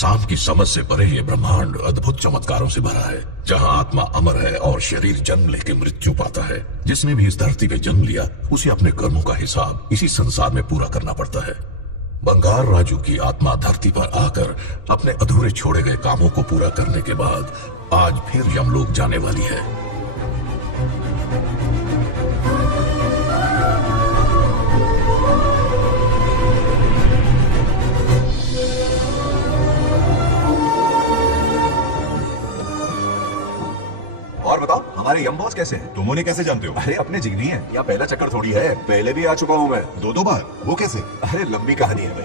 सांप की समझ से परे ये ब्रह्मांड अद्भुत चमत्कारों से भरा है, जहाँ आत्मा अमर है और शरीर जन्म लेके मृत्यु पाता है। जिसने भी इस धरती पे जन्म लिया उसे अपने कर्मों का हिसाब इसी संसार में पूरा करना पड़ता है। बंगार राजू की आत्मा धरती पर आकर अपने अधूरे छोड़े गए कामों को पूरा करने के बाद आज फिर यमलोक जाने वाली है। और बताओ हमारे यम बॉस कैसे हैं? तुम उन्हें कैसे जानते हो? अरे अपने जिगनी है, यहाँ पहला चक्कर थोड़ी है, पहले भी आ चुका हूँ मैं। दो बार? वो कैसे? अरे लंबी कहानी है भाई।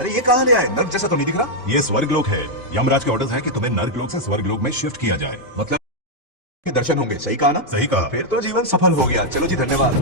अरे ये कहाँ ले आए? नर्क जैसा तो नहीं दिख रहा। ये स्वर्गलोक है। यमराज के ऑर्डर्स है कि तुम्हें नर्कलोक से स्वर्गलोक में शिफ्ट किया जाए। मतलब के दर्शन होंगे, सही कहा ना? सही कहा। फिर तो जीवन सफल हो गया। चलो जी, धन्यवाद।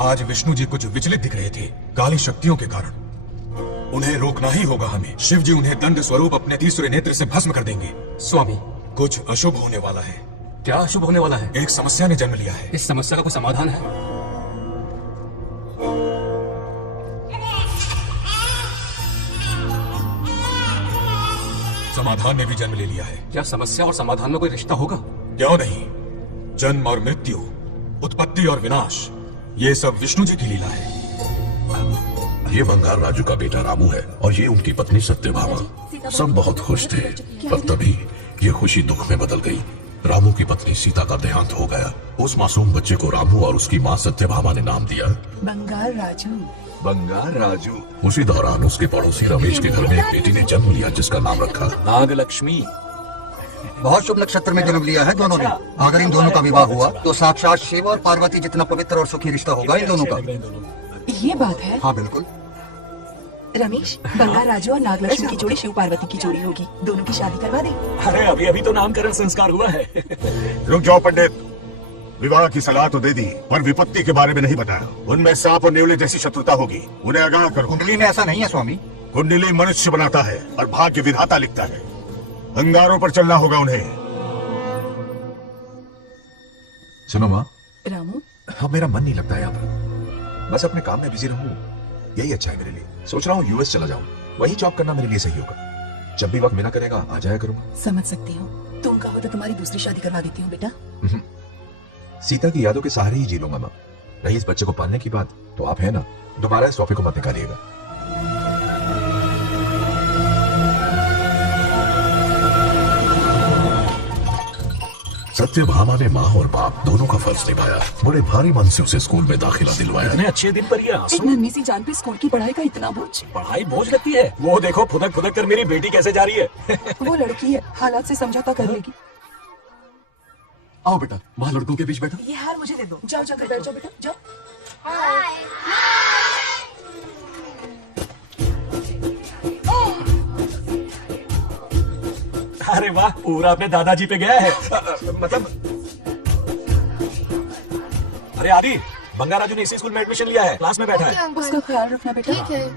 आज विष्णु जी कुछ विचलित दिख रहे थे काली शक्तियों के कारण। उन्हें रोकना ही होगा हमें। शिव जी उन्हें दंड स्वरूप अपने तीसरे नेत्र से भस्म कर देंगे। स्वामी, कुछ अशुभ होने वाला है। क्या अशुभ होने वाला है? एक समस्या ने जन्म लिया है। इस समस्या का कोई समाधान है? समाधान ने भी जन्म ले लिया है। क्या समस्या और समाधान में कोई रिश्ता होगा? क्यों नहीं? जन्म और मृत्यु, उत्पत्ति और विनाश, ये सब विष्णु जी की लीला है। ये बंगार राजू का बेटा रामू है और ये उनकी पत्नी सत्यभामा। सब बहुत खुश थे, पर तभी ये खुशी दुख में बदल गई। रामू की पत्नी सीता का देहांत हो गया। उस मासूम बच्चे को रामू और उसकी माँ सत्यभामा ने नाम दिया बंगार राजू। बंगार राजू। उसी दौरान उसके पड़ोसी रमेश के घर में एक बेटी ने जन्म लिया जिसका नाम रखा नागलक्ष्मी। बहुत शुभ नक्षत्र में जन्म लिया है दोनों ने। अगर इन दोनों का विवाह हुआ तो साक्षात शिव और पार्वती जितना पवित्र और सुखी रिश्ता होगा इन दोनों का। ये बात है। हाँ बिल्कुल। रमेश, बंगार राजू और नागलक्ष्मी की जोड़ी शिव पार्वती की जोड़ी होगी। दोनों की शादी करवा दे। अरे अभी अभी तो नामकरण संस्कार हुआ है। रुक जाओ पंडित, विवाह की सलाह तो दे दी पर विपत्ति के बारे में नहीं बताया। उनमें सांप और नेवले जैसी शत्रुता होगी, उन्हें आगाह करो। कुंडली में ऐसा नहीं है स्वामी। कुंडली मनुष्य बनाता है और भाग्य विधाता लिखता है। अंगारों पर चलना होगा उन्हें। सुनो माँ, रामू, हाँ मेरा मन नहीं लगता है यहाँ पर। बस अपने काम में बिजी रहूं, यही अच्छा है मेरे लिए। सोच रहा हूँ यूएस चला जाऊं, वही जॉब करना मेरे लिए सही होगा। जब भी वक्त मिला करेगा आ जाया करूंगा। समझ सकती हूँ। तुम कहो तो तुम्हारी दूसरी शादी करवा देती हूँ बेटा। सीता की यादों के सहारे ही जी लूंगा माँ। रही इस बच्चे को पालने की बात, तो आप है ना, दोबारा इस टॉपिक को मत निकालिएगा। सत्यभामा ने माँ और बाप दोनों का फर्ज निभाया। बड़े भारी मन से उसे स्कूल में दाखिला दिलवाया। इतने अच्छे दिन पर ये एक आंसू। नन्ही सी जान पे स्कूल की पढ़ाई का इतना बोझ। पढ़ाई बोझ लगती है। वो देखो फुदक फुदक कर मेरी बेटी कैसे जा रही है। वो लड़की है, हालात से समझौता कर लेगी। आओ बेटा, वहाँ लड़कों के बीच बैठो। ये हार मुझे दे दो। जाओ जाकर बैठ जाओ बेटा, जाओ। अरे वाह, पूरा अपने दादाजी पे गया है। मतलब अरे आदि, बंगार राजू ने इसी स्कूल में एडमिशन लिया है, क्लास में बैठा है। उसका ख्याल रखना बेटा। ठीक है।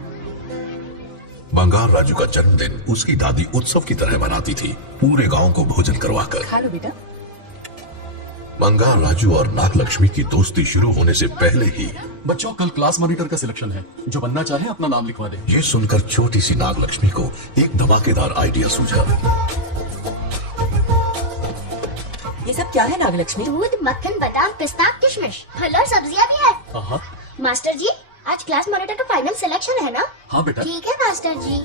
बंगार राजू का जन्मदिन उसकी दादी उत्सव की तरह मनाती थी, पूरे गांव को भोजन करवाकर। खा लो बेटा। बंगार राजू और नागलक्ष्मी की दोस्ती शुरू होने से पहले ही बच्चों, कल क्लास मॉनिटर का सिलेक्शन है। जो बनना चाहे अपना नाम लिखवा दे। ये सुनकर छोटी सी नागलक्ष्मी को एक धमाकेदार आइडिया सूझा। ये सब क्या है नागलक्ष्मी? दूध, मक्खन, बादाम, पिस्ता, किशमिश, फल और सब्जियां भी है। हाँ मास्टर जी, आज क्लास मॉनिटर का फाइनल सिलेक्शन है ना? हाँ बेटा। ठीक है मास्टर जी।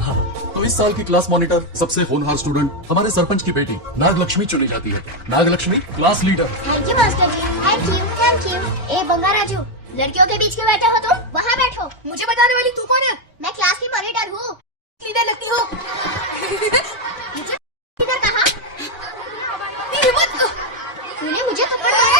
हाँ, तो इस साल की क्लास मॉनिटर सबसे होनहार स्टूडेंट हमारे सरपंच की बेटी नागलक्ष्मी चुनी जाती है। Nagalakshmi class leader. Thank you master ji. Thank you, thank you. ए बंगार राजू, लड़कियों के बीच क्यों बैठे हो तुम? वहाँ बैठो। मुझे बताने वाली तू कौन है? मैं क्लास की मॉनिटर हूँ। लीडर लगती हो। मुझे लीडर कहा? तूने मुझे थप्पड़ मारा।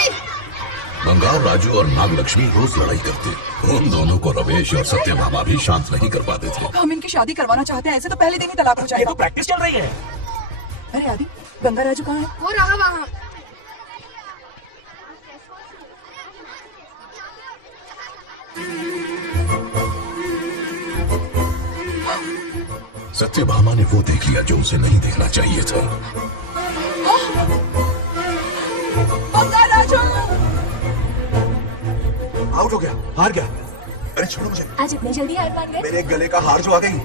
बंगार राजू और नागलक्ष्मी रोज लड़ाई करते। उन दोनों को रमेश और सत्यभामा भी शांत नहीं कर पाते थे। हम इनकी शादी करवाना चाहते हैं, ऐसे तो पहले दिन ही तलाक हो ये जाएगा। तो प्रैक्टिस चल रही है। अरे आदि, बंगार राजू कहाँ है? वो रहा वहाँ। सत्यभामा ने वो देख लिया जो उसे नहीं देखना चाहिए था। बंगार राजू! आउट हो गया, हार गया। अरे छोड़ो मुझे, आज इतनी जल्दी हार मान गए? मेरे गले का हार जो आ गई।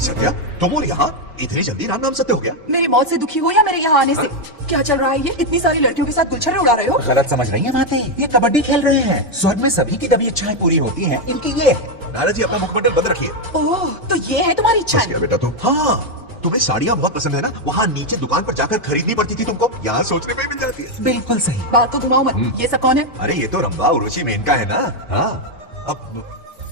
सत्या, तुम और यहाँ इतनी जल्दी राम नाम सत्य हो गया? मेरी मौत से दुखी हो या मेरे यहाँ आने से? क्या चल रहा है ये? इतनी सारी लड़कियों के साथ गुलछर्रे उड़ा रहे हो? गलत समझ रही है माते, ये कबड्डी खेल रहे हैं। स्वर्ग में सभी की तभी इच्छाएं पूरी होती हैं, इनकी ये है। नारद जी, अपना मुखमंडल बंद रखिए। ओह, तो ये है तुम्हारी बस इच्छा? गया बेटा तुम। हाँ, तुम्हें साड़ियाँ बहुत पसंद है ना? वहाँ नीचे दुकान पर जाकर खरीदनी पड़ती थी तुमको, यहाँ सोचने में ही मिल जाती है। बिल्कुल सही। बात को घुमाओ मत। ये सब कौन है? अरे ये तो रंभा उर्वशी मेनका है ना। हाँ, अब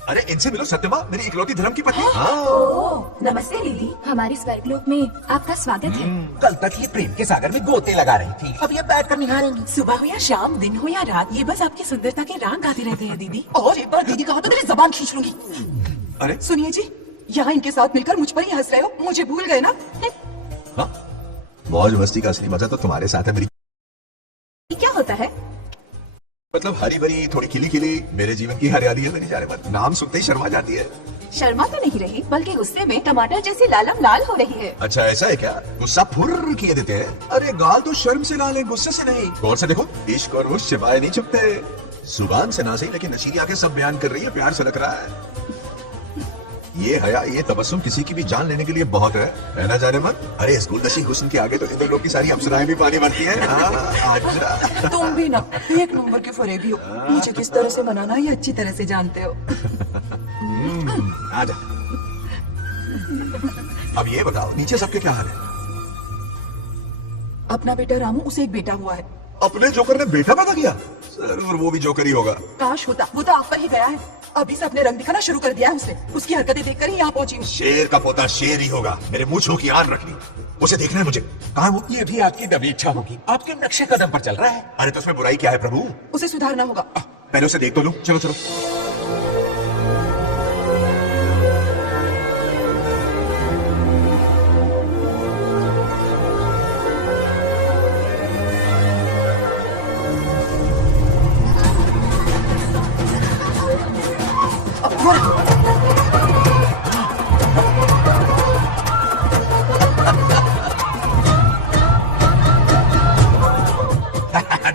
अरे इनसे मिलो सत्यमा, मेरी इकलौती धर्म की पत्नी। हाँ। नमस्ते दीदी। हमारे स्वर्गलोक में आपका स्वागत है। कल तक ये प्रेम के सागर में गोते लगा रही थी, अब ये बैठ कर निहारेंगी। सुबह हो या शाम, दिन हो या रात, ये बस आपकी सुंदरता के राग गाते रहते हैं दीदी। और एक बार दीदी कहा तो मेरी जबान खींच लूंगी। अरे सुनिए जी, यहाँ इनके साथ मिलकर मुझ पर ही हंस रहे हो, मुझे भूल गए ना? हाँ, मौज मस्ती का असली मजा तो तुम्हारे साथ है मेरी। क्या होता है? मतलब हरी भरी, थोड़ी खिली खिली, मेरे जीवन की हरियाली है मेरी जाने मत। नाम सुनते ही शर्मा जाती है। शर्मा तो नहीं रही, बल्कि गुस्से में टमाटर जैसी लालम लाल हो रही है। अच्छा ऐसा है क्या? गुस्सा फुर्र किए देते हैं। अरे गाल तो शर्म से लाल है, गुस्से से नहीं। गौर से देखो, इश्क और उस शिवाय नहीं छुपते। जुबान से ना सही, लेकिन नशीली आंखें सब बयान कर रही है, प्यार से लग रहा है। ये हया, ये तबस्सुम किसी की भी जान लेने के लिए बहुत है ना जाने मन? अरे इस गुलदस्ती हुस्न के आगे तो इंद्र लोक की सारी अप्सराएं भी पानी भरती हैं। आजा। तुम भी ना एक नंबर के फरेबी हो। मुझे किस तरह से मनाना ये अच्छी तरह से जानते हो। आजा। अब ये बताओ, नीचे सबके क्या हाल है? अपना बेटा रामू, उसे एक बेटा हुआ है। अपने जोकर ने बेटा पैदा किया? जरूर वो भी जोकर ही होगा। काश होता, वो तो आप पर ही गया है। अभी से अपने रंग दिखाना शुरू कर दिया है उसने। उसकी हरकतें देखकर ही यहाँ पहुंची हूँ। शेर का पोता शेर ही होगा। मेरे मुंह की आन रखनी, उसे देखना है मुझे। कहाँ है वो? ये भी आपकी दबी इच्छा होगी, आपके नक्शे कदम पर चल रहा है। अरे तो उसमें बुराई क्या है प्रभु? उसे सुधारना होगा। पहले उसे देख तो लूं। चलो चलो।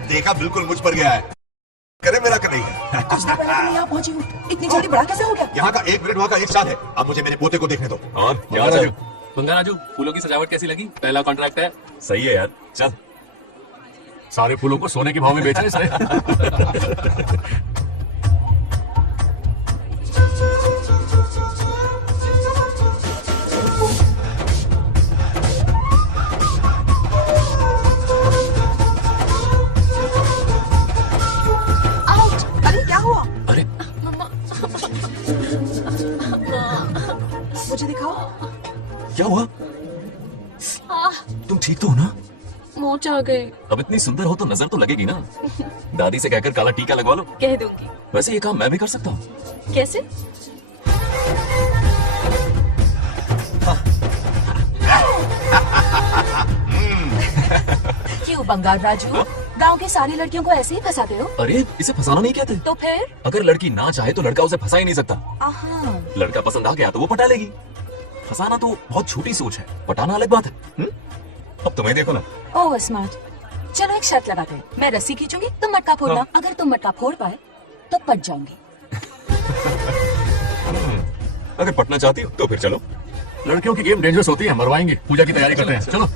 देखा, बिल्कुल मुझ पर गया है। करे मेरा कर रही है। कुछ देर पहले मैं यहाँ पहुंची हूँ, इतनी जल्दी बड़ा कैसे हो गया? यहाँ का 1 मिनट वहाँ का 1 साल है। अब मुझे मेरे पोते को देखने दो। और क्या बंगाराजू, चल? बंगाराजू, फूलों की सजावट कैसी लगी? पहला कॉन्ट्रैक्ट है। सही है यार, चल। सारे फूलों को सोने के भाव में बेचने से। आउच! अरे क्या हुआ? अरे मुझे दिखाओ। क्या हुआ? तुम ठीक तो हो ना? मोच आ गए। अब इतनी सुंदर हो तो नजर तो लगेगी ना। दादी से कहकर काला टीका लगवा लो। कह दूंगी। वैसे ये काम मैं भी कर सकता हूँ। कैसे? क्यों बंगाल राजू, गांव की सारी लड़कियों को ऐसे ही फंसाते हो? अरे इसे फंसाना नहीं कहते। तो फिर? अगर लड़की ना चाहे तो लड़का उसे फंसा ही नहीं सकता। आहा। लड़का पसंद आ गया तो वो पटा लेगी। फंसाना तो बहुत छोटी सोच है, पटाना अलग बात है। अब तुम्हें देखो ना। Oh smart. चलो एक शर्त लगाते हैं, मैं रस्सी खींचूंगी, तुम मटका फोड़ना। हाँ। अगर तुम मटका फोड़ पाए तो पट जाऊंगी। अगर पटना चाहती हो तो फिर चलो। लड़कियों की गेम डेंजरस होती है, मरवाएंगे। पूजा की तैयारी करते हैं, चलो।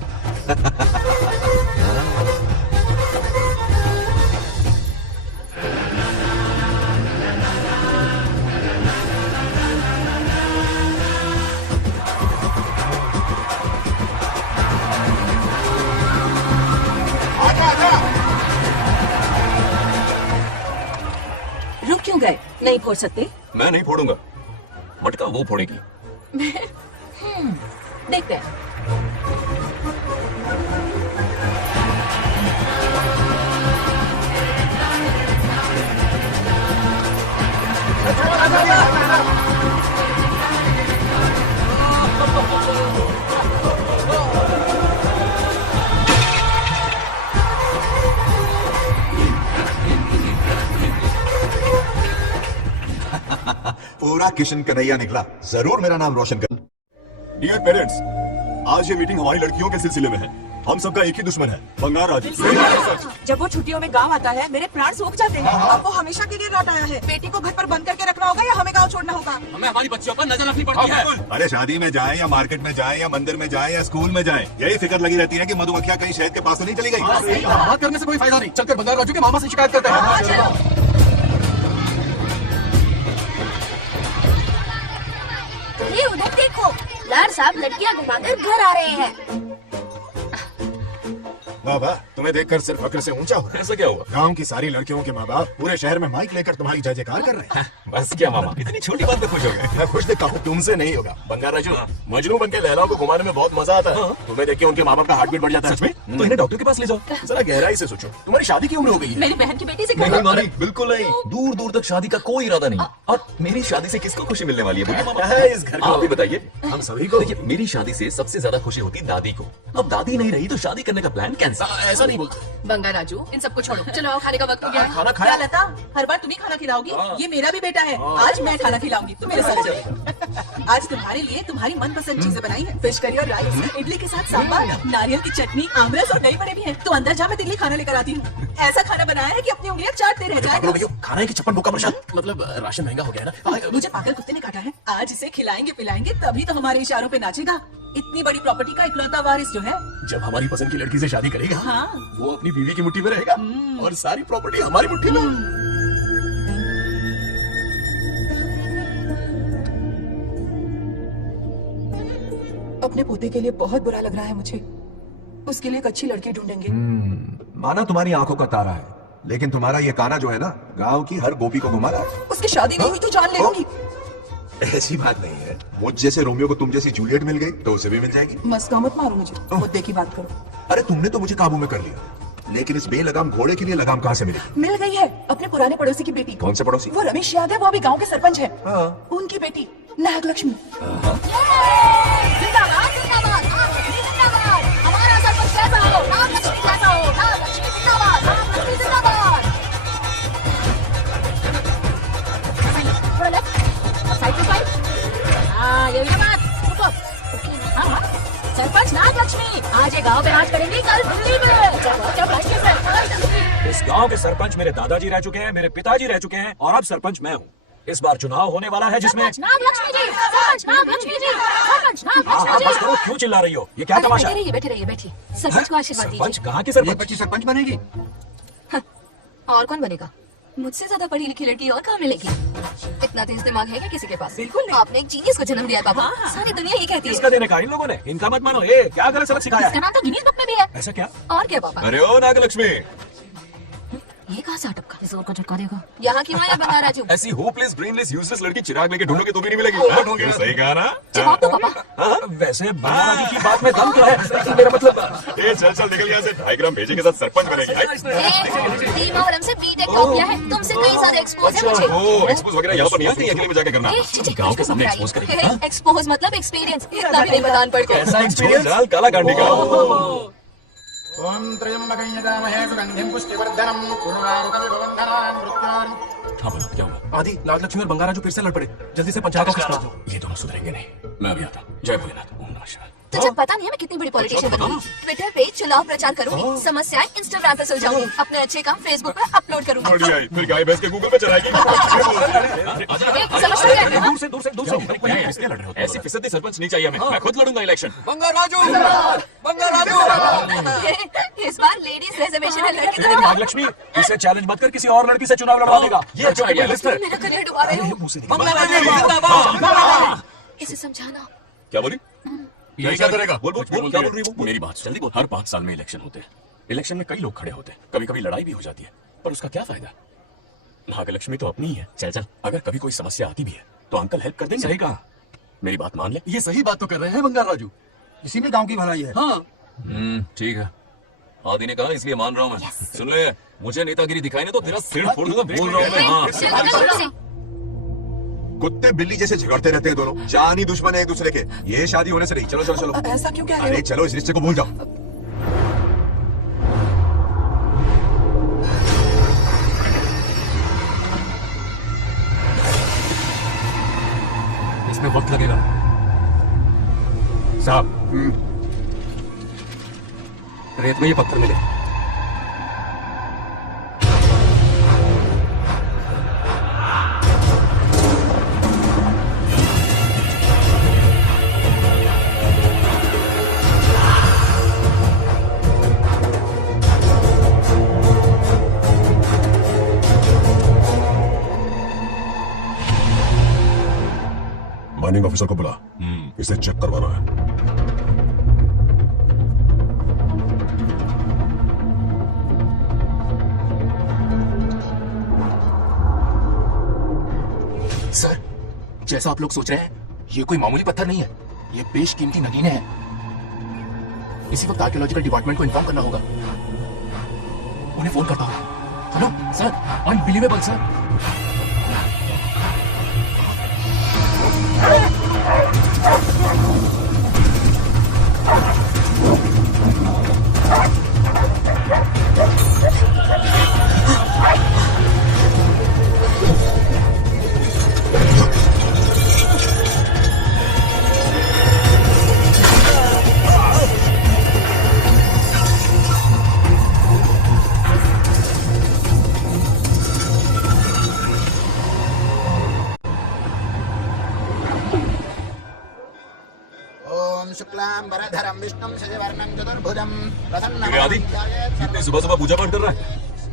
रुक क्यों गए? नहीं फोड़ सकते? मैं नहीं फोड़ूंगा, मटका वो फोड़ेगी। देखते हैं। पूरा किशन कन्हैया निकला। जरूर मेरा नाम रोशन कर। डियर पेरेंट्स, आज ये मीटिंग हमारी लड़कियों के सिलसिले में है। हम सबका एक ही दुश्मन है, बंगार राजू। जब वो छुट्टियों में गांव आता है मेरे प्राण सूख जाते हैं। अब वो हमेशा के लिए लौट आया है। बेटी को घर पर बंद करके रखना होगा या हमें गांव छोड़ना होगा? हमें हमारी बच्चियों पर नजर रखनी पड़ती है। अरे शादी में जाए या मार्केट में जाए या मंदिर में जाए या स्कूल में जाए, यही फिक्र लगी रहती है कि मधुमक्खियां कहीं शहद के पास तो नहीं चली गई। बात करने से कोई फायदा नहीं, चलकर बंगार राजू के मामा से शिकायत करते हैं। ये उधर देखो, लाड साहब लड़कियां घुमाकर घर आ रहे हैं। वाह वाह, तुम्हें देखकर सिर्फ फक्र से ऊंचा हो रहा है। ऐसा क्या हुआ? गांव की सारी लड़कियों के माँ बाप पूरे शहर में माइक लेकर तुम्हारी जय जयकार कर रहे हैं। बस क्या मामा, इतनी छोटी बात पे खुश हो गए? मैं खुश दिखता हूँ, तुमसे नहीं होगा। बंगार राजू, मजनू बन के लैलाओं को घुमाने में बहुत मजा आता है। तुम्हें देख के उनके माँ बाप का हार्ट बीट बढ़ जाता है। सच में? तो इन्हें डॉक्टर के पास ले जाओ। जरा गहराई से सोचो, तुम्हारी शादी की उम्र हो गई है। मेरी बहन की बेटी से नहीं मानी, बिल्कुल नहीं। दूर दूर तक शादी का कोई इरादा नहीं। और मेरी शादी से किसको खुशी मिलने वाली है? बोलिए मामा। है इस घर को। आप ही बताइए। हम सभी को। देखिए, मेरी शादी से सबसे ज्यादा खुशी होती दादी को। अब दादी नहीं रही तो शादी करने का प्लान कैंसिल। ऐसा नहीं बोलते। बंगा राजू, इन सबको छोड़ो, चलो आओ, खाने का वक्त हो गया है। खाना क्या खाया। लता, हर बार तुम्ही खाना खिलाओगी? ये मेरा भी बेटा है। आज मैं खाना खिलाऊंगी, तुम मेरे साथ चलो। आज तुम्हारे लिए तुम्हारी मनपसंद चीजें बनाई है। फिश करी और राइस, इडली के साथ सांभर, नारियल की चटनी, आमरस और दही बड़े भी हैं। तो अंदर जा, मैं तिल्ली खाना लेकर आती हूँ। ऐसा खाना बनाया है कि अपनी उंगलियां चाटते रह जाएगा। खाना की छप्पन भूखा प्रसाद। मतलब राशन महंगा हो गया है ना। मुझे पागल कुत्ते ने काटा है। आज इसे खिलाएंगे पिलाएंगे तभी तो हमारे इशारों पे नाचेगा। इतनी बड़ी प्रॉपर्टी का इकलौता वारिस जो है। जब हमारी पसंद की लड़की से शादी करेगा, हाँ। वो अपनी बीवी की मुट्ठी में रहेगा और सारी प्रॉपर्टी हमारी मुट्ठी में। अपने पोते के लिए बहुत बुरा लग रहा है मुझे। उसके लिए एक अच्छी लड़की ढूंढेंगे। माना तुम्हारी आंखों का तारा है, लेकिन तुम्हारा ये काना जो है ना, गांव की हर गोपी को घुमा रहा है। उसकी शादी नहीं हुई तो जान ले लूंगी। ऐसी बात नहीं है, मुझ जैसे रोमियो को तुम जैसी जूलियट मिल गई तो उसे भी मिल जाएगी। मस्का मत मारो मुझे, मुद्दे की बात करो। अरे तुमने तो मुझे काबू में कर लिया, लेकिन इस बेलगाम घोड़े के लिए लगाम कहाँ से मिली? मिल गई है अपने पुराने पड़ोसी की बेटी। कौन से पड़ोसी? वो रमेश याद है, वो अभी गांव के सरपंच है। हाँ। उनकी बेटी नागलक्ष्मी। जिंदाबाद जिंदाबाद नागलक्ष्मी जिंदाबाद। हमारा सरपंच कैसा हो, नागलक्ष्मी कैसा हो, नागलक्ष्मी जिंदाबाद, नागलक्ष्मी जिंदाबाद। थोड़ा लेफ्ट, साइड टू साइड। हाँ ये बात, रुको। हाँ हाँ, सरपंच नागलक्ष्मी आज ये गांव पे राज करेंगी, कल दिल्ली में। चलो इस गांव के सरपंच मेरे दादाजी रह चुके हैं, मेरे पिताजी रह चुके हैं, और अब सरपंच मैं हूँ। इस बार चुनाव होने वाला है जिसमें नागलक्ष्मी जी, सरपंच नागलक्ष्मी जी, सरपंच हाँ, नागलक्ष्मी बस जी। करो, क्यों चिल्ला रही हो? ये क्या तमाशा? बैठे रहिए बैठिए। सरपंच को आशीर्वाद सरपंच दीजिए। कहाँ की ये सरपंच? बच्ची सरपंच बनेगी। और कौन बनेगा? मुझसे ज्यादा पढ़ी लिखी लड़की और कहाँ मिलेगी? इतना तेज दिमाग है क्या किसी के पास? बिल्कुल नहीं। आपने एक जीनियस को जन्म दिया बाबा। सारी दुनिया ये कहती इसका है। देने का इन लोगों ने, इनका मत मानो। ये क्या गलत सलत सिखाया इसका है? नाम तो गिनीज बुक में भी है। ऐसा क्या? और क्या पापा? अरे ओ नागलक्ष्मी, ये कहाँ से अटका? जोर का झटका देगा। यहाँ क्यों आया बंगार राजू? ऐसी होपलेस ब्रेनलेस यूजलेस लड़की चिराग लेके ढूंढोगे तो भी नहीं मिलेगी। क्यों, सही कहा ना? जवाब दो पापा। हाँ, वैसे बालाजी की बात में दम तो है, मेरा मतलब। ए चल निकल यहाँ से। 2.5 ग्राम भेजे के साथ सरपंच बनेगी। टीम और हमसे बीटेक टॉप किया है, तुमसे कई सारे एक्सपोज है मुझे। ओ एक्सपोज वगैरह यहाँ पर नहीं आती, अकेले में जाके करना। गाँव के सामने एक्सपोज करेंगे। एक्सपोज मतलब एक्सपीरियंस। इतना भी नहीं बतान पड़ गया। ऐसा एक्सपीरियंस? काला कांडी का। ओम त्र्यंबकं यजामहे सुगंधिं पुष्टिवर्धनम् उर्वारुकविभवन्धनान् मृत्योर्। हाँ बोलो, क्या हुआ? आदि नागलक्ष्मी और बंगारा जो फिर से लड़ पड़े। जल्दी से पंचायत ऑफिस पहुंचो। ये दोनों सुधरेंगे नहीं। मैं अभी आता हूँ। जय भोलेनाथ। ओम नमः शिवाय। तुझे पता नहीं है मैं कितनी बड़ी पॉलिटिशियन बनूंगी। ट्विटर पे चुनाव प्रचार करूंगी, समस्याएं इंस्टाग्राम पे सुलझाऊंगी, अपने अच्छे काम फेसबुक पे अपलोड करूंगी। बढ़िया ही, फिर गाय भैंस के गूगल पे चलाएगी। समझ गए? दूर से इसलिए लड़ रहे हो? ऐसी फिसदी सरपंच नहीं चाहिए हमें। मैं खुद लड़ूंगा इलेक्शन। बंगार राजू, बंगार राजू। इस बार लेडीज रिजर्वेशन है, लड़की तो अरे दिखाओ। नागलक्ष्मी, इसे चैलेंज मत कर, किसी और लड़की से चुनाव लड़वा देगा। ये अच्छा आइडिया है। मेरा करियर डुबा रहे हो। बंगार इसे समझाना। क्या बोली? ये क्या करेगा? बोल क्या बोल रही है वो? मेरी बात जल्दी बोल। हर 5 साल में इलेक्शन होते हैं। इलेक्शन में कई लोग खड़े होते हैं, कभी कभी लड़ाई भी हो जाती है, पर उसका क्या फायदा? नागलक्ष्मी तो अपनी ही है। चल अगर कभी कोई समस्या आती भी है तो अंकल हेल्प कर देंगे। सही कहा, मेरी बात मान ले। ये सही बात तो कर रहे हैं बंगार राजू। इसी में गांव की भलाई है। हाँ, ठीक है, आदि ने कहा इसलिए मान रहा हूँ मैं। सुन ले, मुझे नेतागिरी दिखाई ना तो तेरा सिर फोड़ दूंगा। बोल रहा हूँ मैं। हाँ, कुत्ते बिल्ली जैसे झगड़ते रहते हैं दोनों, जानी दुश्मन है एक दूसरे के। ये शादी होने से नहीं। चलो चलो चलो। ऐसा क्यों कह रहे अरे हो? चलो, इस रिश्ते को भूल जाओ। इसमें वक्त लगेगा साहब। रेत में ये पत्थर मिले। माइनिंग ऑफिसर को बुला, इसे चेक करवाना है। सर जैसा आप लोग सोच रहे हैं ये कोई मामूली पत्थर नहीं है, ये बेशकीमती नगीने हैं। इसी वक्त आर्कियोलॉजिकल डिपार्टमेंट को इन्फॉर्म करना होगा। उन्हें फोन करता हूँ। Hello sir, unbelievable sir. ओम शुक्लांबरधरं विष्णुं शशिवर्णं चतुर्भुजं अरे आदि, इतनी सुबह सुबह पूजा पाठ कर रहा है?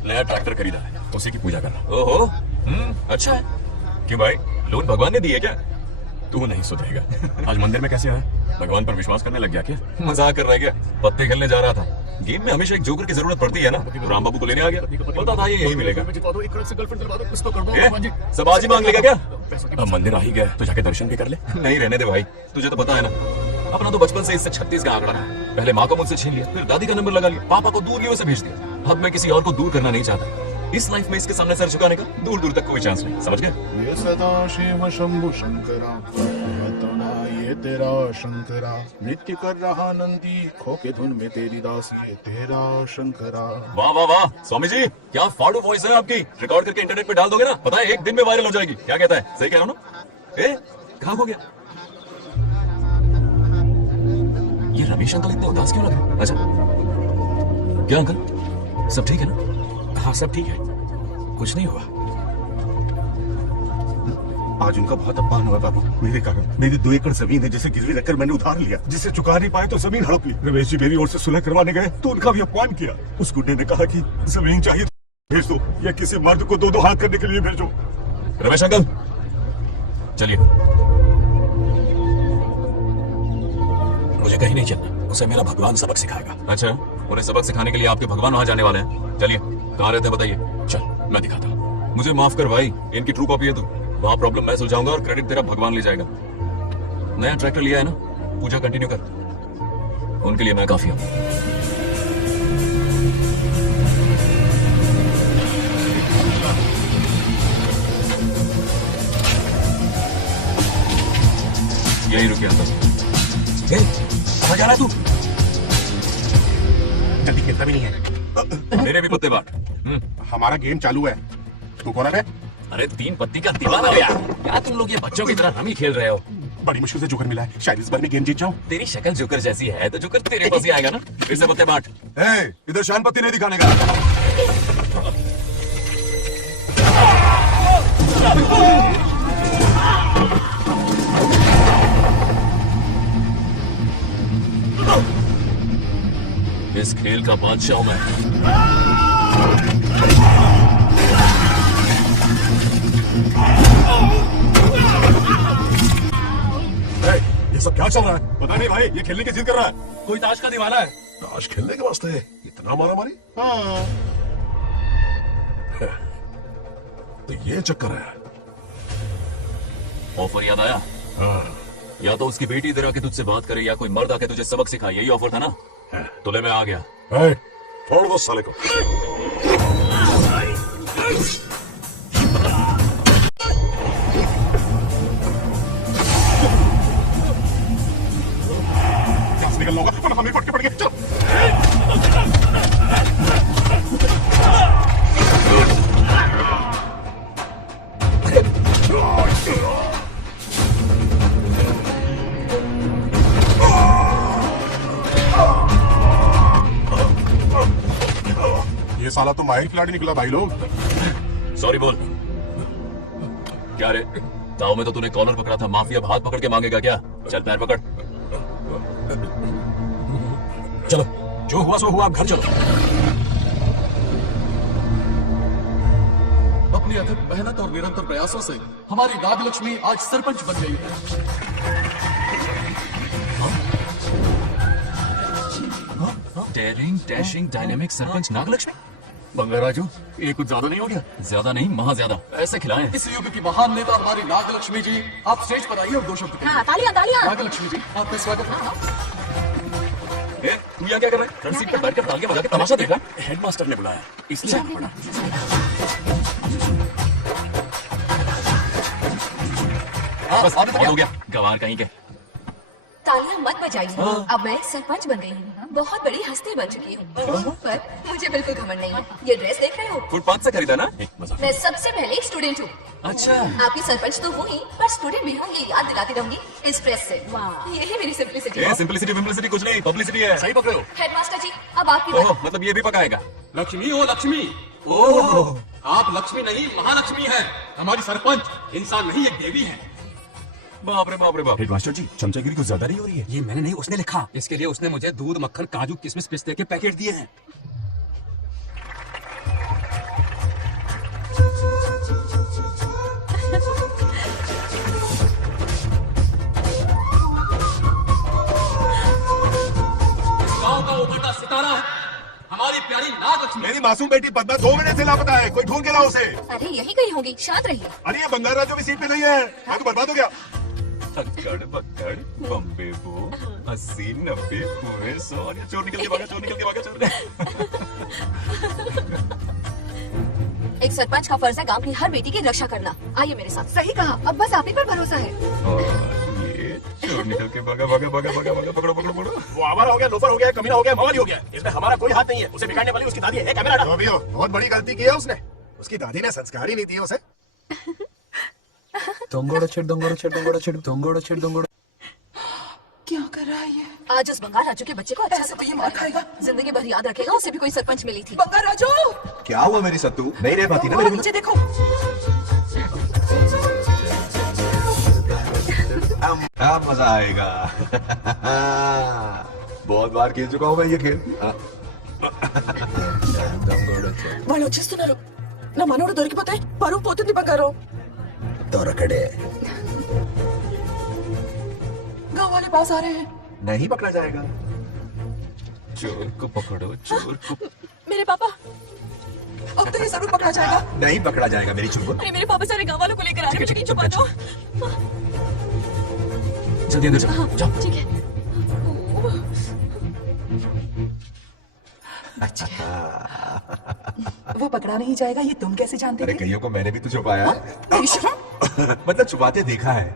नया ट्रैक्टर खरीदा है, उसी की पूजा कर रहा हूँ। ओहो, अच्छा है। क्यों भाई, लोन भगवान ने दी है क्या? तू नहीं सुधरेगा। आज मंदिर में कैसे आया? भगवान पर विश्वास करने लग गया क्या? मजाक कर रहा है क्या? पत्ते खेलने जा रहा था। गेम में हमेशा एक जोकर की जरूरत पड़ती है ना, तो राम बाबू को लेने आ गया। पता था ये यही मिलेगा। ए, सब आज ही मांग लेगा क्या? अब मंदिर आ ही गया तो जाके दर्शन भी कर ले। नहीं रहने दे भाई, तुझे तो पता है ना, अपना तो बचपन से इससे 36 का आंकड़ा रहा। पहले माँ को मुझसे छीन लिया, फिर दादी का नंबर लगा लिया, पापा को दूर लियो से भेज दिया। अब मैं किसी और को दूर करना नहीं चाहता। इस लाइफ में इसके सामने सर झुकाने का दूर दूर तक कोई चांस नहीं, समझ गए? ये सदा शिव शंभु शंकरा, तना ये तेरा शंकरा, नित्य कर रहा नंदी, खो के धुन में तेरी दासी, ये तेरा शंकरा। वाह वाह वाह, स्वामी जी क्या फाड़ू वॉइस है आपकी। रिकॉर्ड करके इंटरनेट पे डाल दोगे ना, पता है एक दिन में वायरल हो जाएगी। क्या कहता है? सही कह रहा हूँ ना? ए, कहाँ हो गया? ये रमेश अंकल इतने उदास क्यों लग रहे हैं? अच्छा क्या अंकल, सब ठीक है ना? हाँ सब ठीक है, कुछ नहीं हुआ। आज उनका बहुत अपमान हुआ बाबू, मेरे कारण। मेरी 2 एकड़ जमीन है जिसे गिरवी रखकर मैंने उधार लिया, जिसे चुका नहीं पाए तो जमीन हड़प ली। रमेश जी मेरी ओर से सुलह करवाने गए तो उनका भी अपमान किया। उस गुंडे ने कहा कि जमीन चाहिए तो भेज दो, या किसी मर्द को 2-2 हाथ करने के लिए भेजो। रमेश अंकल चलिए। मुझे कहीं नहीं चलना, उसे मेरा भगवान सबक सिखाएगा। अच्छा, उन्हें सबक सिखाने के लिए आपके भगवान वहां जाने वाले हैं। चलिए, कहाँ रहते हैं बताइए। चल मैं दिखाता हूँ। मुझे माफ कर भाई, इनकी ट्रू कॉपी है तू। वहां प्रॉब्लम मैं सुलझाऊंगा और क्रेडिट तेरा भगवान ले जाएगा। नया ट्रैक्टर लिया है ना, पूजा कंटिन्यू कर। उनके लिए मैं काफी हूँ। यही रुके अंदर। कहाँ जा रहा है तू? जल्दी कितना भी नहीं है। मेरे भी पत्ते बांट। हमारा गेम चालू है, तू कौन है? अरे 3 पत्ती का दीवाना हो यार, क्या तुम लोग ये बच्चों की तरह रमी खेल रहे हो? बड़ी मुश्किल से जोकर मिला है, शायद इस बार मैं गेम जीत जाऊं। तेरी शक्ल जोकर जैसी है तो जोकर तेरे पास ही आएगा ना। फिर से पत्ते बांट। इधर शान पत्ती नहीं दिखाने का। इस खेल का बादशाह हूं मैं। ये सब क्या चल रहा है? पता नहीं भाई, ये खेलने की जिद कर रहा है। कोई ताश का दीवाना है। ताश खेलने के वास्ते इतना मारा मारी? तो ये चक्कर है। ऑफर याद आया? या तो उसकी बेटी इधर आके तुझसे बात करे, या कोई मर्द आके तुझे सबक सिखाए। यही ऑफर था ना? तो ले मैं आ गया। छोड़ दो साले को। निकलना होगा वरना हमें फटके पड़ेंगे। चलो। ये साला तो माहिर खिलाड़ी निकला भाई लोग। सॉरी बोल। क्या रे, ताऊ में तो तूने कॉलर पकड़ा था, माफिया हाथ पकड़ के मांगेगा क्या? चल पैर पकड़। चलो, जो हुआ सो हुआ, अब घर चलो। अपनी अथक मेहनत और निरंतर प्रयासों से हमारी नागलक्ष्मी आज सरपंच बन गई है। Daring, dashing, dynamic sarpanch Nagalakshmi. Bangaraju, ये कुछ ज्यादा नहीं हो गया? ज्यादा नहीं, महा ज्यादा। ऐसे खिलाएं। इस युग की महान नेता हमारी नागलक्ष्मी जी, आप स्टेज पर आइए और 2 शब्द कहिए। तालियां तालियां। नागलक्ष्मी जी, आपका स्वागत है। तू यहाँ क्या कर रहा है? फ्रंट सीट पर बैठकर तालियां बजा के तमाशा देख रहा है? हेडमास्टर ने बुलाया, इसलिए आना पड़ा। बस बहुत हो गया, गवार कहीं के। तालियां मत बजाइए। अब मैं सरपंच बन गई हूँ, बहुत बड़ी हस्ती बन चुकी हूँ। पर मुझे बिल्कुल घमंड नहीं है। ये ड्रेस देख रहे हो? फुटपाथ से खरीदा ना? मैं सबसे पहले स्टूडेंट हूँ। अच्छा, आपकी सरपंच तो हुई, पर स्टूडेंट भी हूँ, ये याद दिलाती रहूंगी इस ड्रेस से। यही मेरी सिंपलिसिटी है। सिंपलिसिटी कुछ नहीं, पब्लिसिटी है। सही पकड़े हो। हेडमास्टर जी, अब आपकी बारी। ओह, मतलब ये भी पकाएगा? लक्ष्मी, ओ लक्ष्मी, ओ आप लक्ष्मी नहीं महालक्ष्मी है। हमारी सरपंच इंसान नहीं, एक देवी है। बाप रे बाप रे बाप। हेडमास्टर जी, चमचागिरी कुछ ज्यादा नहीं हो रही है? ये मैंने नहीं, उसने लिखा। इसके लिए उसने मुझे दूध, मक्खन, काजू, किशमिश, पिस्ते के पैकेट दिए हैं। मेरी मासूम बेटी पद्मा 2 महीने से लापता है, कोई ढूंढ के लाओ उसे। अरे यही कहीं होगी, शांत रहिए। अरे ये बंगाल राजू भी सीट पे नहीं है, मैं तो बर्बाद हो गया। अक्कड़ बक्कड़ बम्बे वो 80 90 पूरे 100 और ये चोर निकल के भागा, चोर निकल के भागा, चोर। एक सरपंच का फर्ज है गांव की हर बेटी की रक्षा करना। आइए मेरे साथ। सही कहा, अब बस आप ही पर भरोसा है। और ये चोर निकल के भागा, भागा, भागा, भागा, भागा, पकड़ो, पकड़ो, पकड़ो। वो आवारा हो गया, लोफर हो गया, कमीना हो गया, मवाली हो गया। इसमें हमारा कोई हाथ नहीं है। उसे बिगाड़ने वाली उसकी दादी है। कैमरा हटा। जो भी हो, बहुत बड़ी गलती की है उसने। उसकी दादी ने संस्कार ही नहीं दिए उसे। क्या कर रहा है ये? आज उस बंगाल राजू के बच्चे को अच्छा ऐसे तो ये मार खाएगा। जिंदगी भर याद रखेगा, उसे भी कोई सरपंच मिली थी। बंगा राजू, क्या हुआ मेरी सत्तू? नहीं रह पाती ना वहाँ मेरे नीचे देखो। अब मजा आएगा। बहुत बार खेल चुका हूँ मैं ये खेल। వాళ్ళు వచ్చేస్తున్నారు. నా మనోడు దొరికిపోతే పరువు పోతుంది బంగారం. दौरकड़े गाँव वाले पास आ रहे हैं. नहीं पकड़ा जाएगा। चोर को पकड़ो, चोर को। मेरे पापा, अब तो ये जरूर पकड़ा जाएगा. नहीं पकड़ा जाएगा मेरी चुनमुन। अरे मेरे पापा सारे गाँव वालों को लेकर आ रहे हैं. मुझे नहीं छुपा दो. जल्दी अंदर जाओ, जाओ। ठीक है। अच्छा, वो पकड़ा नहीं जाएगा, ये तुम कैसे जानते अरे थे? कईयों को मैंने भी तो छुपाया है। बेशरम. मतलब छुपाते देखा है।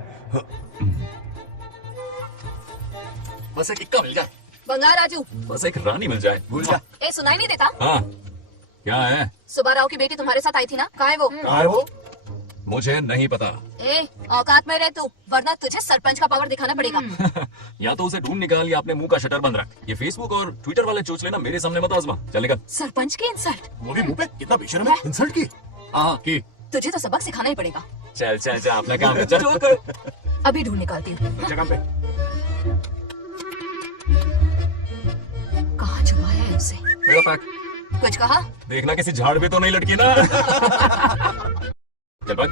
बस एक इक्का मिल जाए। बंगाल राजू, बस एक रानी मिल जाए। भूल जा। ए सुनाई नहीं देता? हाँ, क्या है? सुबह राव की बेटी तुम्हारे साथ आई थी ना? कहाँ है वो? कहाँ है वो? मुझे नहीं पता। ए, औकात में रह तू, वरना तुझे सरपंच का पावर दिखाना पड़ेगा। या तो उसे ढूंढ निकाल या अपने मुंह का शटर बंद रख। ये फेसबुक और ट्विटर वाले चोच लेना मेरे सामने मत आजमा। चलेगा? सरपंच की इंसल्ट? वो भी मुंह पे, कितना बेशर्म है। इंसल्ट की? हाँ की। तुझे तो सबक सिखाना ही पड़ेगा। चल चल चल, अपना काम कर, चल। अभी ढूंढ निकालती हूँ। जगह पे। कहाँ छुपाया है उसे? मेरा पैक। कुछ कहा? देखना किसी झाड़ पे तो नहीं लटकी ना। चल भाग।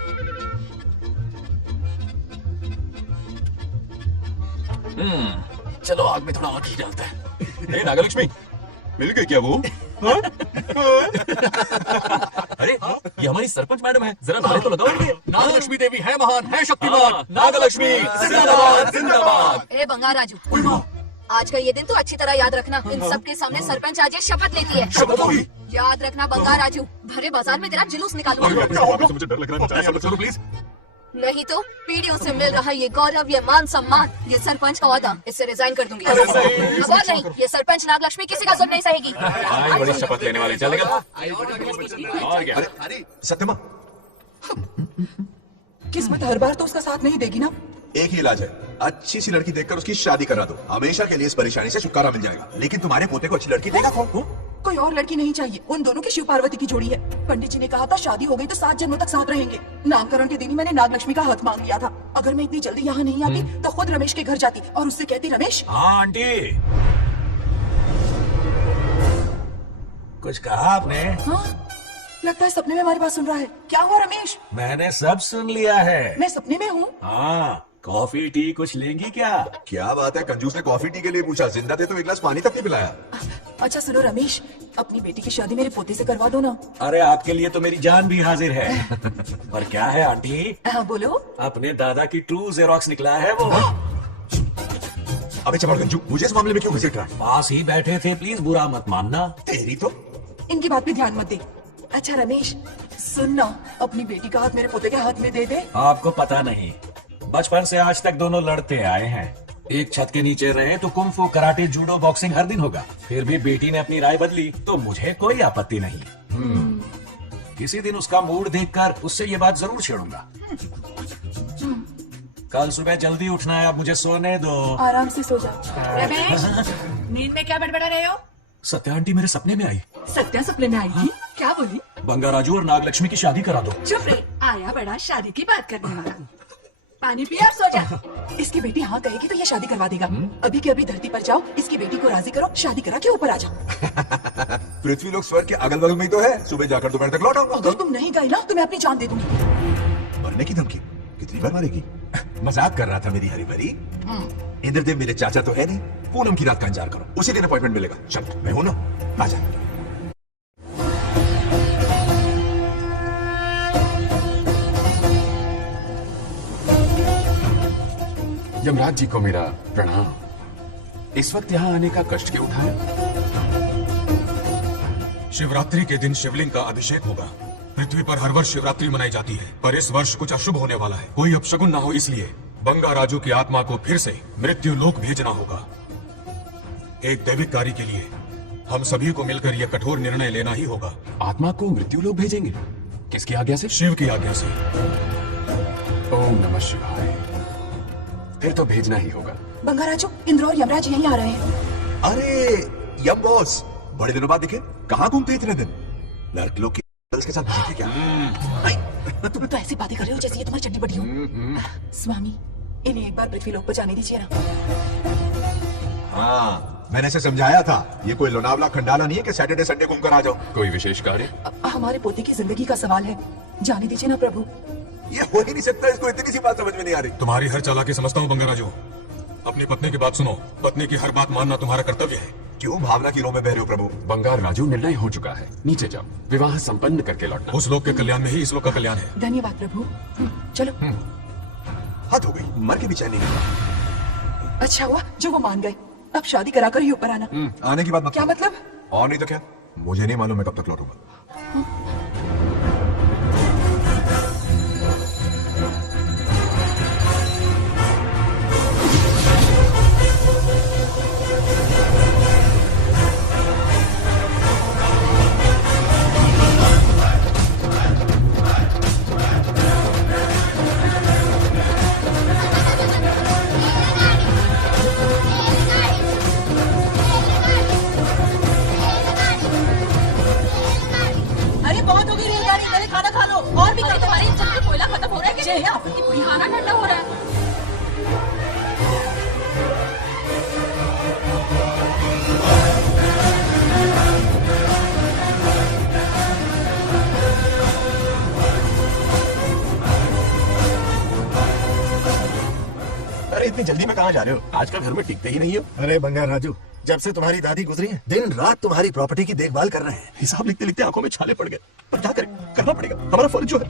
चलो आग में थोड़ा और घी डालते हैं। हे नागलक्ष्मी, मिल गई क्या वो? हाँ? अरे ये हमारी सरपंच मैडम है, जरा नारे तो लगाओ इनके। नागलक्ष्मी देवी है महान, है शक्तिमान। नागलक्ष्मी जिंदाबाद, जिंदाबाद। ए बंगाल राजू, आज का ये दिन तो अच्छी तरह याद रखना। इन सब के सामने सरपंच आज ये शपथ लेती है। शपथ होगी। याद रखना बंगाल राजू, भरे बाजार में तेरा जुलूस निकालूंगा। मुझे डर लग रहा है, चलो प्लीज। नहीं तो पीढ़ियों से मिल रहा ये गौरव, ये मान सम्मान, ये सरपंच का वादा, इससे रिजाइन कर दूंगी। अब और नहीं, ये सरपंच नागलक्ष्मी किसी का जुल्म नहीं सहेगी। हाँ, बड़ी शपथ लेने वाले, चलेगा? और क्या? अरे सत्यमा, किस्मत हर बार तो उसका साथ नहीं देगी ना. एक ही इलाज है, अच्छी सी लड़की देखकर उसकी शादी करा दो, हमेशा के लिए इस परेशानी से छुटकारा मिल जाएगा। लेकिन तुम्हारे पोते को अच्छी लड़की देगा कौन? कोई और लड़की नहीं चाहिए, उन दोनों की शिव पार्वती की जोड़ी है। पंडित जी ने कहा था शादी हो गई तो 7 जन्मों तक साथ रहेंगे। नामकरण के दिन ही मैंने नागलक्ष्मी का हाथ मांग लिया था। अगर मैं इतनी जल्दी यहाँ नहीं आती तो खुद रमेश के घर जाती और उससे कहती, रमेश। हाँ आंटी, कुछ कहा आपने? हाँ, लगता है सपने में हमारी बात सुन रहा है। क्या हुआ रमेश? मैंने सब सुन लिया है। मैं सपने में हूँ? हाँ, कॉफी टी कुछ लेंगी क्या? क्या बात है, कंजूस ने कॉफी टी के लिए पूछा, जिंदा थे तो एक गिलास पानी तक नहीं पिलाया। अच्छा सुनो रमेश, अपनी बेटी की शादी मेरे पोते से करवा दो ना। अरे आपके लिए तो मेरी जान भी हाजिर है। पर क्या है आंटी? हाँ बोलो। अपने दादा की ट्रू जेरोक्स निकला है वो। अबे चमड़ गंजू, मुझे इस मामले में क्यों घसीट रहा है? पास ही बैठे थे, प्लीज बुरा मत मानना। तेरी तो इनकी बात पे ध्यान मत दे। अच्छा रमेश सुन ना, अपनी बेटी का हाथ मेरे पोते के हाथ में दे दे। आपको पता नहीं, बचपन से आज तक दोनों लड़ते आए हैं। एक छत के नीचे रहे तो कुंग फू, कराटे, जूडो, बॉक्सिंग हर दिन होगा। फिर भी बेटी ने अपनी राय बदली तो मुझे कोई आपत्ति नहीं। किसी दिन उसका मूड देखकर उससे ये बात जरूर छेड़ूंगा। कल सुबह जल्दी उठना है, अब मुझे सोने दो। आराम से सो जा। रमेश, नींद में क्या बड़बड़ा रहे हो? सत्या आंटी मेरे सपने में आई। सत्या सपने में आई थी? क्या बोली? बंगा राजू और नागलक्ष्मी की शादी करा दो। चुप रे, आया बड़ा शादी की बात करने वाला। पानी पिया, सो जा। इसकी बेटी हाँ कहेगी तो ये शादी करवा देगा। अभी के अभी धरती पर जाओ, इसकी बेटी को राजी करो, शादी करा के ऊपर आ जाओ। पृथ्वी लोग स्वर्ग के अगल बगल में ही तो है, सुबह जाकर दोपहर तक लौट आऊंगा। अगर तुम नहीं गए ना तो मैं अपनी जान दे दूंगी। मरने की धमकी कितनी बार मारेगी? मजाक कर रहा था मेरी हरी भरी। इंद्रदेव मेरे चाचा तो है नहीं, पूनम की रात का इंतजार करो, उसी दिन अपॉइंटमेंट मिलेगा। चल मैं हूं ना, आजा। यमराज जी को मेरा प्रणाम। इस वक्त यहाँ आने का कष्ट क्यों उठाया? शिवरात्रि के दिन शिवलिंग का अभिषेक होगा। पृथ्वी पर हर वर्ष शिवरात्रि मनाई जाती है, पर इस वर्ष कुछ अशुभ होने वाला है। कोई अपशगुन ना हो, इसलिए बंगा राजू की आत्मा को फिर से मृत्यु लोक भेजना होगा। एक दैविक कार्य के लिए हम सभी को मिलकर यह कठोर निर्णय लेना ही होगा। आत्मा को मृत्यु लोक भेजेंगे? किसकी आज्ञा से? शिव की आज्ञा से। ओम नमः शिवाय। फिर तो भेजना ही होगा। बंगाराजू, इंद्र और यमराज यहीं आ रहे हैं। अरे यम बॉस, बड़े दिनों बाद दिखे। कहाँ घूमते इतने दिन? नर्क लोग के साथ घूमते क्या? तुम तो ऐसी बातें कर रहे हो जैसे ये तुम्हारी चड्डी बड़ी हो। स्वामी, इन्हें एक बार पृथ्वी लोक पर जाने दीजिए ना। हाँ, मैंने इसे समझाया था। ये कोई लोनावला खंडाला नहीं है कि सैटरडे संडे घूम कर आ जाओ। कोई विशेष कार्य? हमारे पोते की जिंदगी का सवाल है, जाने दीजिए ना प्रभु। ये हो ही नहीं सकता। इसको इतनी सी बात समझ में नहीं आ रही। तुम्हारी हर चालाकी समझता हूँ बंगाराजू। अपनी पत्नी की बात सुनो। पत्नी की हर बात मानना तुम्हारा कर्तव्य है। क्यों भावना की रो में बह रहे हो प्रभु? बंगार राजू, निर्णय हो चुका है। नीचे जाओ, विवाह संपन्न करके लौटना। उस लोग के कल्याण में ही इस लोग का कल्याण है। धन्यवाद प्रभु। चलो। हद हो गई, मर के भी चैन नहीं। अच्छा हुआ जो वो मान गए। अब शादी कराकर ही ऊपर आना। आने की बात मत क्या करो। मतलब? और नहीं तो क्या, मुझे नहीं मालूम मैं कब तक लौटूंगा। अरे बहुत हो गई रेलगाड़ी, पहले खाना खा लो। और भी करो। तुम्हारी इज्जत का कोयला खत्म हो रहा है जय आपकी पूरी। खाना ठंडा हो रहा है। अरे इतनी जल्दी में कहाँ जा रहे हो? आजकल घर में टिकते ही नहीं हो। अरे बंगार राजू, जब से तुम्हारी दादी गुजरी है दिन रात तुम्हारी प्रॉपर्टी की देखभाल कर रहे हैं। हिसाब लिखते लिखते आंखों में छाले पड़ गए, पर क्या करें, करना पड़ेगा। हमारा फर्ज जो है।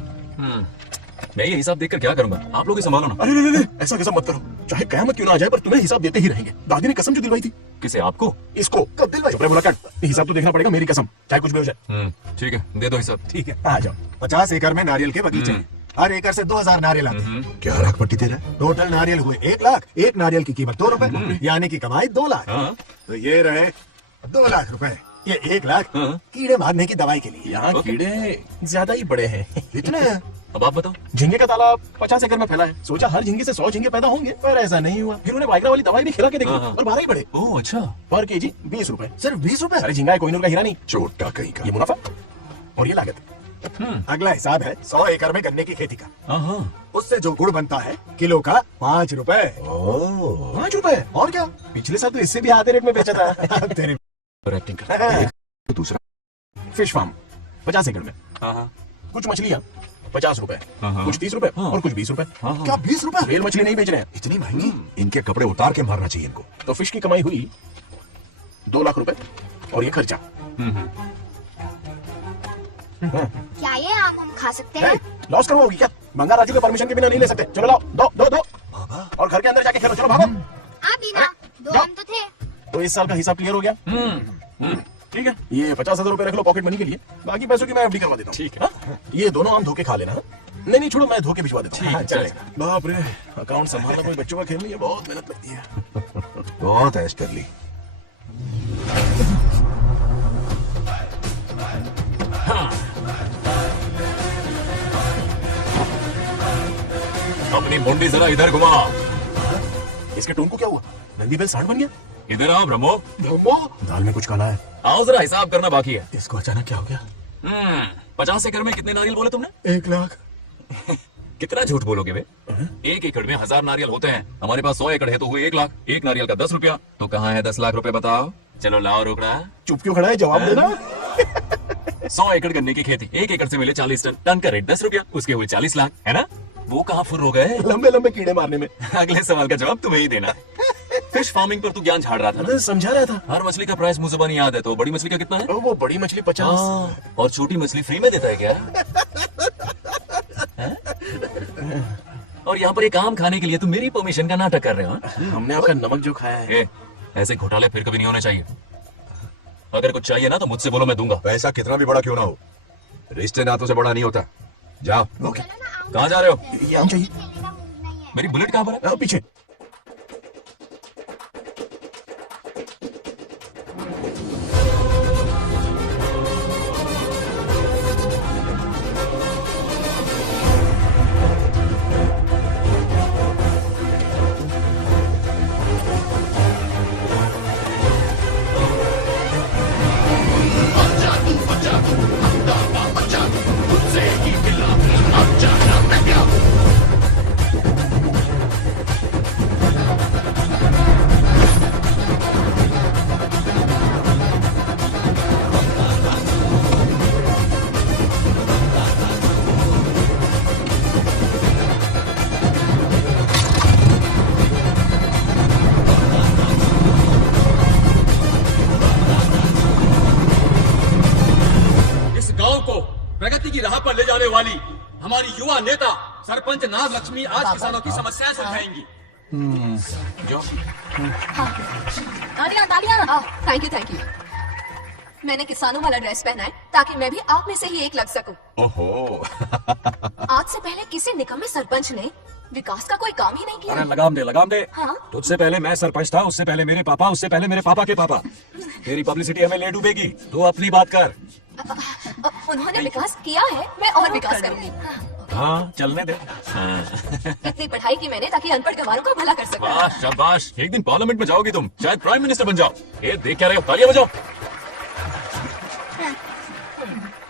मैं ये हिसाब देखकर क्या करूंगा? आप लोग ही संभालो ना। अरे नहीं, ऐसा कैसा मत करो। चाहे कयामत क्यों ना आ जाए, पर तुम्हें हिसाब देते ही रहेंगे। दादी ने कसम जो दिलवाई थी। किसे? आपको? इसको कब दिलवाई? चुप रहे मुलाकात। हिसाब तो देखना पड़ेगा, मेरी कसम, चाहे कुछ भी हो जाए। ठीक है, दे दो हिसाब। ठीक है, आ जाओ। 50 एकड़ में नारियल के बगीचे हैं। हर एकड़ से 2000 नारियल आते हैं। क्या राख पट्टी दे रहा है? टोटल नारियल हुए 1 लाख। एक नारियल की कीमत 2 रुपए, यानी कि कमाई 2 लाख। तो ये रहे 2 लाख रुपए। ये 1 लाख कीड़े मारने की दवाई के लिए। यहाँ कीड़े ज्यादा ही बड़े हैं। इतने हैं? अब आप बताओ। झींगे का तालाब 50 एकड़ में फैला है। सोचा हर झींगे से 100 झींगे पैदा होंगे, पर ऐसा नहीं हुआ। फिर उन्हें वाइग्रा वाली दवाई भी खिला के देखी और 12 ही बढ़े। ओह अच्छा। पर केजी 20 रुपए। सिर्फ 20 रुपए? अरे झींगा है, कोहिनूर का हीरा नहीं। चोट का कहीं का। ये मुनाफा और ये लागत। अगला हिसाब है 100 एकड़ में गन्ने की खेती का। उससे जो गुड़ बनता है किलो का 5 रुपए। 5 रुपए? और क्या, पिछले साल तो इससे भी आधे रेट में बेचा था। तेरे एक्टिंग कर। दूसरा फिश फार्म 50 एकड़ में। कुछ मछलियाँ 50 रुपए, कुछ 30 रुपए और कुछ 20 रुपए। क्या 20 रुपए? रेल मछली नहीं बेच रहे हैं। इतनी महंगी? इनके कपड़े उतार के मारना चाहिए इनको। तो फिश की कमाई हुई 2 लाख रुपए और ये खर्चा। क्या ये आम हम खा सकते हैं? लॉस करवाओगी क्या? बंगार राजू के परमिशन के बिना नहीं ले सकते। चलो लाओ, दो दो दो। और घर के अंदर जाके खेलो। चलो भागो। आप भी ना, 2 आम तो थे। तो इस साल का हिसाब क्लियर हो गया। ठीक है, ये 50,000 रुपए रख लो पॉकेट मनी के लिए। बाकी पैसों की मैं एफडी करवा देता हूँ। ठीक है, ये दोनों आम धोके खा लेना। नहीं नहीं छोड़ो, मैं धोके भिजवा देता हूँ। चलेगा। बाप रे, अकाउंट संभालना कोई बच्चों का खेल नहीं है, बहुत मेहनत लगती है। बहुत ऐश कर ली। अपनी मुंडी जरा इधर घुमा। इसके टोन को क्या हुआ? नंदी बैल सांड बन गया। इधर आओ ब्रह्मो। दाल में कुछ काला है। आओ जरा हिसाब करना बाकी है। इसको अचानक क्या हो गया? 50 एकड़ में कितने नारियल बोले तुमने? 1 लाख। कितना झूठ बोलोगे बे? 1 एकड़ में 1000 नारियल होते हैं। हमारे पास 100 एकड़ है तो हुए 1 लाख। एक नारियल का 10 रुपया। तो कहाँ है 10 लाख रुपए बताओ? चलो लाओ रोकड़ा। चुप क्यों खड़ा है, जवाब देना। 100 एकड़ गन्ने की खेती, 1 एकड़ से मिले 40 टन। टन का रेट 10 रुपया, उसके हुए 40 लाख, है ना? वो कहाँ फुर हो गए? लंबे लंबे कीड़े मारने में। अगले सवाल का जवाब तुम्हें ही देना है। फिश फार्मिंग पर तू ज्ञान झाड़ रहा था ना? मैं समझा रहा था। हर मछली का प्राइस मुझे नहीं याद है, तो बड़ी मछली का कितना है? वो बड़ी मछली 50 और छोटी मछली फ्री में देता है क्या? और यहाँ पर एक आम खाने के लिए तुम मेरी परमिशन का नाटक कर रहे हो हाँ? हमने आपका नमक जो खाया है। ऐसे घोटाले फिर कभी नहीं होने चाहिए। अगर कुछ चाहिए ना तो मुझसे बोलो, मैं दूंगा। पैसा कितना भी बड़ा क्यों ना हो, रिश्ते नातों से बड़ा नहीं होता। जाओ। ओके। कहाँ जा रहे हो? ये आम चाहिए। मेरी बुलेट कहाँ पर है? पीछे। इस गांव को प्रगति की राह पर ले जाने वाली हमारी युवा नेता सरपंच नाग लक्ष्मी आज किसानों की समस्याएं सुलझाएंगी। जो तालियां तालियां। Thank you. मैंने किसानों वाला ड्रेस पहना है ताकि मैं भी आप में से ही एक लग सकूं। ओहो। आज से पहले किसी निकम्मे सरपंच ने विकास का कोई काम ही नहीं किया। अरे लगाम दे। हाँ? तुझसे पहले मैं सरपंच था, उससे पहले मेरे पापा, उससे पहले मेरे पापा के पापा। तेरी पब्लिसिटी हमें ले डूबेगी, तो अपनी बात कर। उन्होंने विकास किया है, मैं और विकास करूंगी। हाँ चलने दे। इतनी पढ़ाई की मैंने ताकि अनपढ़ गंवारों का भला कर सकूं। वाह शाबाश, एक दिन पार्लियामेंट में जाओगी तुम, शायद प्राइम मिनिस्टर बन जाओ। ये देख क्या रहे हो, तालियां बजाओ।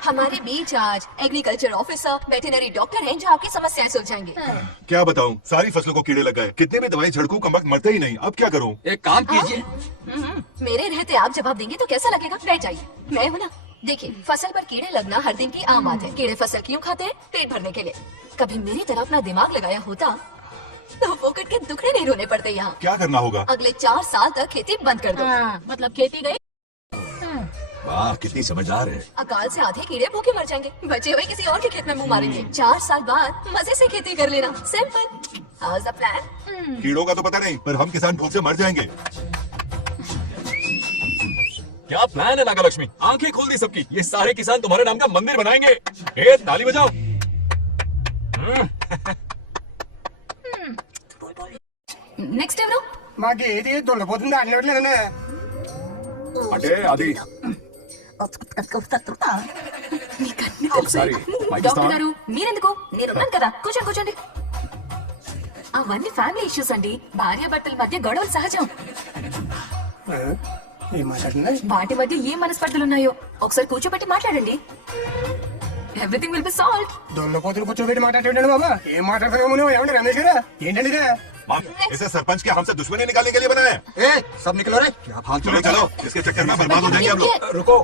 हमारे बीच आज एग्रीकल्चर ऑफिसर, वेटरनरी डॉक्टर हैं जो आपकी समस्याएं सुलझाएंगे। क्या बताऊं, सारी फसलों को कीड़े लग गए, कितने भी दवाई छिड़कूं कमबख्त मरते ही नहीं। अब क्या करूं? एक काम कीजिए। मेरे रहते आप जवाब देंगे तो कैसा लगेगा? बैठ जाइए, मैं हूं ना। देखिए, फसल पर कीड़े लगना हर दिन की आम बात है। कीड़े फसल क्यों खाते हैं? पेट भरने के लिए। कभी मेरी तरह अपना दिमाग लगाया होता तो फोकट के दुखड़े नहीं रोने पड़ते यहाँ। क्या करना होगा? अगले 4 साल तक खेती बंद कर दो। मतलब खेती गई। वाह कितनी समझदार है। अकाल से आधे कीड़े भूखे मर जाएंगे, बचे हुए किसी और के खेत में मुंह मारेंगे। 4 साल बाद मजे से खेती कर लेना। Simple. How is the plan? कीड़ों का तो पता नहीं, पर हम किसान भूख से मर जाएंगे। क्या प्लान है नागा लक्ष्मी? आंखें खोल दी सबकी। ये सारे किसान तुम्हारे नाम का मंदिर बनाएंगे। ए, ताली बजाओ। नेक्स्ट टाइम रो అంటే అది డాక్టర్ గారు మీరెందుకు? నేనున్నాను కదా, కూర్చోండి కూర్చోండి. అవన్నీ ఫ్యామిలీ ఇష్యూస్ అండి. భార్య భర్తల మధ్య గొడవలు సహజం. వాటి మధ్య ఏ మనస్పర్ధలు ఉన్నాయో ఒకసారి కూర్చోబెట్టి మాట్లాడండి. Everything will be solved. దొన్నపోతులు కూర్చోబెట్టి మాట్లాడాడు బాబా. ఏం మాట్లాడుతున్నావు? ఏమండి రమేష్ గారు? ఏంటండి ఇదే? इसे सरपंच के हमसे दुश्मनी निकालने के लिए बनाया है। ए, सब निकलो रे। क्या फालतू चलो चलो, इसके चक्कर में बर्बाद हो जाएंगे हम लोग। रुको।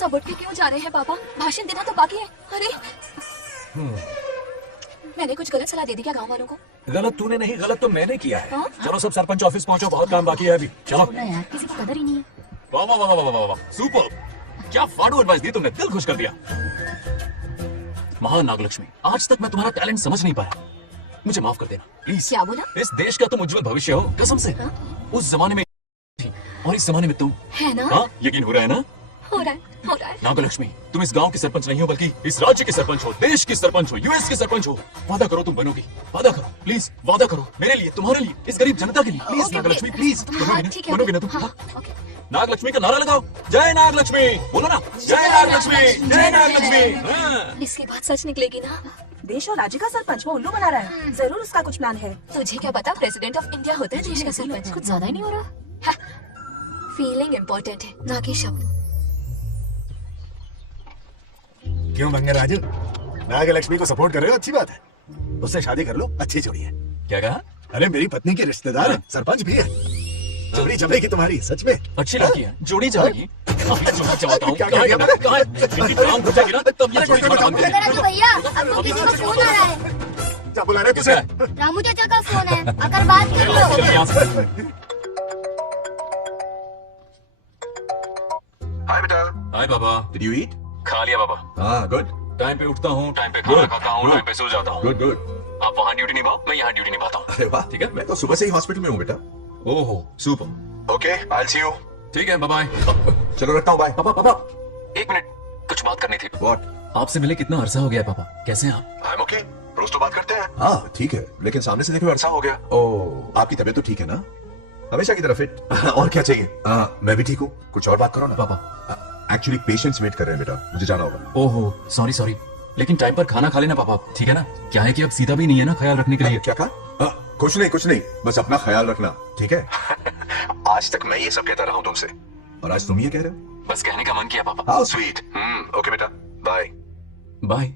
सब उठ के क्यों जा रहे हैं पापा? भाषण देना तो बाकी है। अरे मैंने कुछ गलत सलाह दे दी क्या गांव वालों को? गलत तूने नहीं, गलत तो मैंने किया है। हाँ? चलो सब सरपंच ऑफिस पहुंचो, बहुत काम बाकी है अभी। चलो। किसी को कदर ही नहीं है। वाह वाह वाह वाह वाह वाह, सुपर। क्या फाड़ू एडवाइस दी तुमने, दिल खुश कर दिया। महान नागलक्ष्मी, आज तक मैं तुम्हारा टैलेंट समझ नहीं पाया, मुझे माफ कर देना प्लीज। क्या बोला? इस देश का तुम उज्जवल भविष्य हो, कसम से। उस जमाने में थी और इस जमाने में तुम। है ना? हाँ, यकीन हो रहा है ना? हो रहा है। नागलक्ष्मी, तुम इस गांव की सरपंच नहीं हो बल्कि इस राज्य की सरपंच हो, देश की सरपंच हो, यूएस की सरपंच हो। वादा करो तुम बनोगी, वादा करो प्लीज, वादा करो मेरे लिए, तुम्हारे लिए, इस गरीब जनता के लिए। Please okay, Nagalakshmi okay. Please, हाँ, ठीक है, बनोगी ना तुम? हाँ, हाँ। ओके। नागलक्ष्मी का नारा लगाओ, जय नागलक्ष्मी, बोलो ना, जय नागलक्ष्मी, जय नागलक्ष्मी। हाँ। इसकी बात सच निकलेगी ना? देश और राज्य का सरपंच वो उल्लू बना रहा है। जरूर उसका कुछ प्लान है। तुझे क्या पता, प्रेसिडेंट ऑफ इंडिया होता है देश का सरपंच। कुछ ज्यादा ही नहीं हो रहा? फीलिंग इम्पोर्टेंट है, ना कि शब्द। क्यों बंगराजू, नागलक्ष्मी को सपोर्ट कर रहे हो? अच्छी बात है, उससे शादी कर लो, अच्छी जोड़ी है। क्या कहा? अरे मेरी पत्नी के रिश्तेदार है, सरपंच भी है। जोड़ी जमेगी तुम्हारी, सच में। अच्छी लड़की है, जोड़ी जाएगी। अभी जोड़ी जमाता हूँ। क्या कह दिया मैंने? कहाँ है? इनकी टांग घुस जाएगी ना, तब ये जोड़ी जमा देंगे। राजू भैया, आपको किसी का फोन आ रहा है। क्या बुला रहे हो तुझे? रामू चाचा का फोन है, अगर बात कर लो। चल यहाँ से। हाय बेटा। हाय बाबा। Did you eat? खा लिया बाबा। हाँ गुड टाइम पे उठता हूँ, टाइम पे खाना खाता हूँ, टाइम पे सो जाता हूँ। Good good. आप वहाँ ड्यूटी निभाओ, मैं यहाँ ड्यूटी निभाता हूँ। अरे वाह, ठीक है। मैं तो सुबह से ही हॉस्पिटल में हूँ बेटा। ओहो super. Okay, I see you. ठीक है, बाय बाय। चलो रखता हूँ, बाय। पापा पापा, एक मिनट, कुछ बात करनी थी। व्हाट? आपसे मिले कितना अरसा हो गया पापा, कैसे हैं आप? आई एम ओके, रोज तो बात करते हैं। हाँ ठीक है, लेकिन सामने से देखे अरसा हो गया। ओह, आपकी तबीयत तो ठीक है ना? हमेशा की तरह फिट। और क्या चाहिए? मैं भी ठीक हूँ, कुछ और बात करो ना। पापा एक्चुअली पेशेंट्स वेट कर रहे हैं बेटा, मुझे जाना होगा। ओहो सॉरी सॉरी, लेकिन टाइम पर खाना खा लेना पापा, ठीक है ना? क्या है कि अब सीता भी नहीं है ना ख्याल रखने के लिए। क्या कहा? कुछ नहीं, बस अपना ख्याल रखना, ठीक है? आज तक मैं ये सब कहता रहा हूँ तुमसे, और आज तुम ये कह रहे हो? बस कहने का मन किया पापा। How sweet. ओके बेटा, बाय बाय।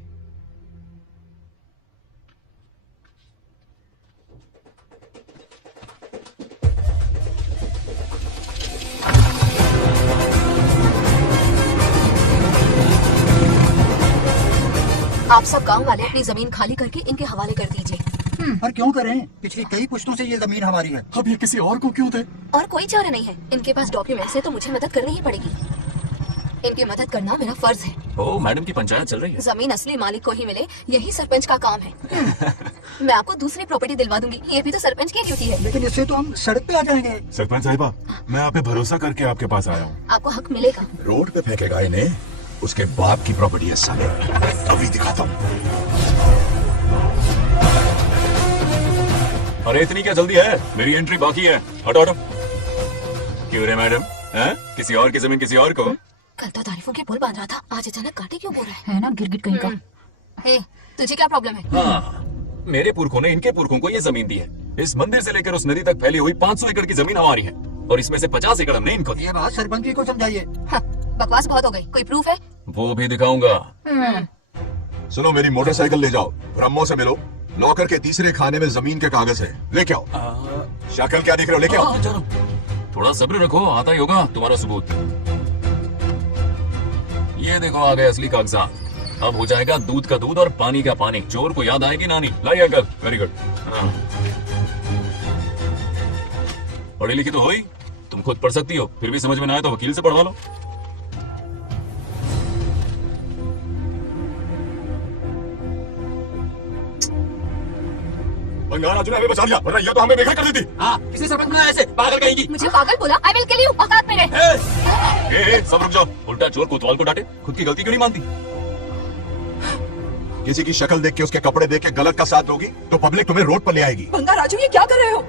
आप सब गांव वाले अपनी जमीन खाली करके इनके हवाले कर दीजिए। पर क्यों करें? पिछली कई पुश्तों से ये जमीन हमारी है। अब ये किसी और को क्यों दे? और कोई चारा नहीं है, इनके पास डॉक्यूमेंट्स है तो मुझे मदद करनी ही पड़ेगी। इनकी मदद करना मेरा फर्ज है। ओ मैडम की पंचायत चल रही है। जमीन असली मालिक को ही मिले, यही सरपंच का काम है। मैं आपको दूसरी प्रॉपर्टी दिलवा दूंगी, ये भी तो सरपंच की ड्यूटी है। लेकिन इससे तो हम सड़क पे आ जाएंगे। सरपंच साहिबा, मैं आप पे भरोसा करके आपके पास आया हूँ। आपको हक मिलेगा। रोड पे फेंकेगा इन्हें, उसके बाप की प्रॉपर्टी है साले। अभी दिखाता हूँ। अरे इतनी क्या जल्दी है, मेरी एंट्री बाकी है। हटो हटो। क्यों रे मैडम, हैं? किसी और की जमीन किसी और को? कल तो तारीफों के पुल बांध रहा था, आज अचानक कांटे क्यों बोल रहा है ना? गिरगिट कहीं का। हे, तुझे क्या प्रॉब्लम है? हाँ, मेरे पुरखों ने इनके पुरखों को ये जमीन दी है। इस मंदिर से लेकर उस नदी तक फैली हुई 500 एकड़ की जमीन हमारी है, और इसमें से 50 एकड़ हमने इनको दी। ये बात सरपंच जी को समझाइए। हाँ, बकवास बहुत हो गई, कोई प्रूफ है? वो भी दिखाऊंगा। सुनो, मेरी मोटरसाइकिल ले जाओ, ब्रह्मो से मिलो। लॉकर के तीसरे खाने में जमीन के कागज है, लेके आओ। शक्ल क्या देख रहे हो, लेके आओ। चलो थोड़ा सब्र रखो, आता ही होगा तुम्हारा सबूत। ये देखो आ गए असली कागजात। अब हो जाएगा दूध का दूध और पानी का पानी। चोर को याद आएगी नानी। लाइए अंकल, वेरी गुड। पढ़ी लिखी तो हो ही, तुम खुद पढ़ सकती हो, फिर भी समझ में ना आए तो वकील से पढ़वा लो। बंगाराजू ने हमें बचा लिया, वरना ये तो हमें बेघर कर देती। हाँ, किसी सरपंच ने ऐसे पागल कहेगी। मुझे पागल बोला? I will kill you. औकात में रहे। सब रुक जाओ। उल्टा चोर कोतवाल को डांटे, खुद की गलती क्यों नहीं मानती? किसी की शक्ल देख के, उसके कपड़े देख के गलत का साथ दोगी तो पब्लिक तुम्हें रोड पर ले आएगी। बंगा राजू, ये क्या कर रहे हो?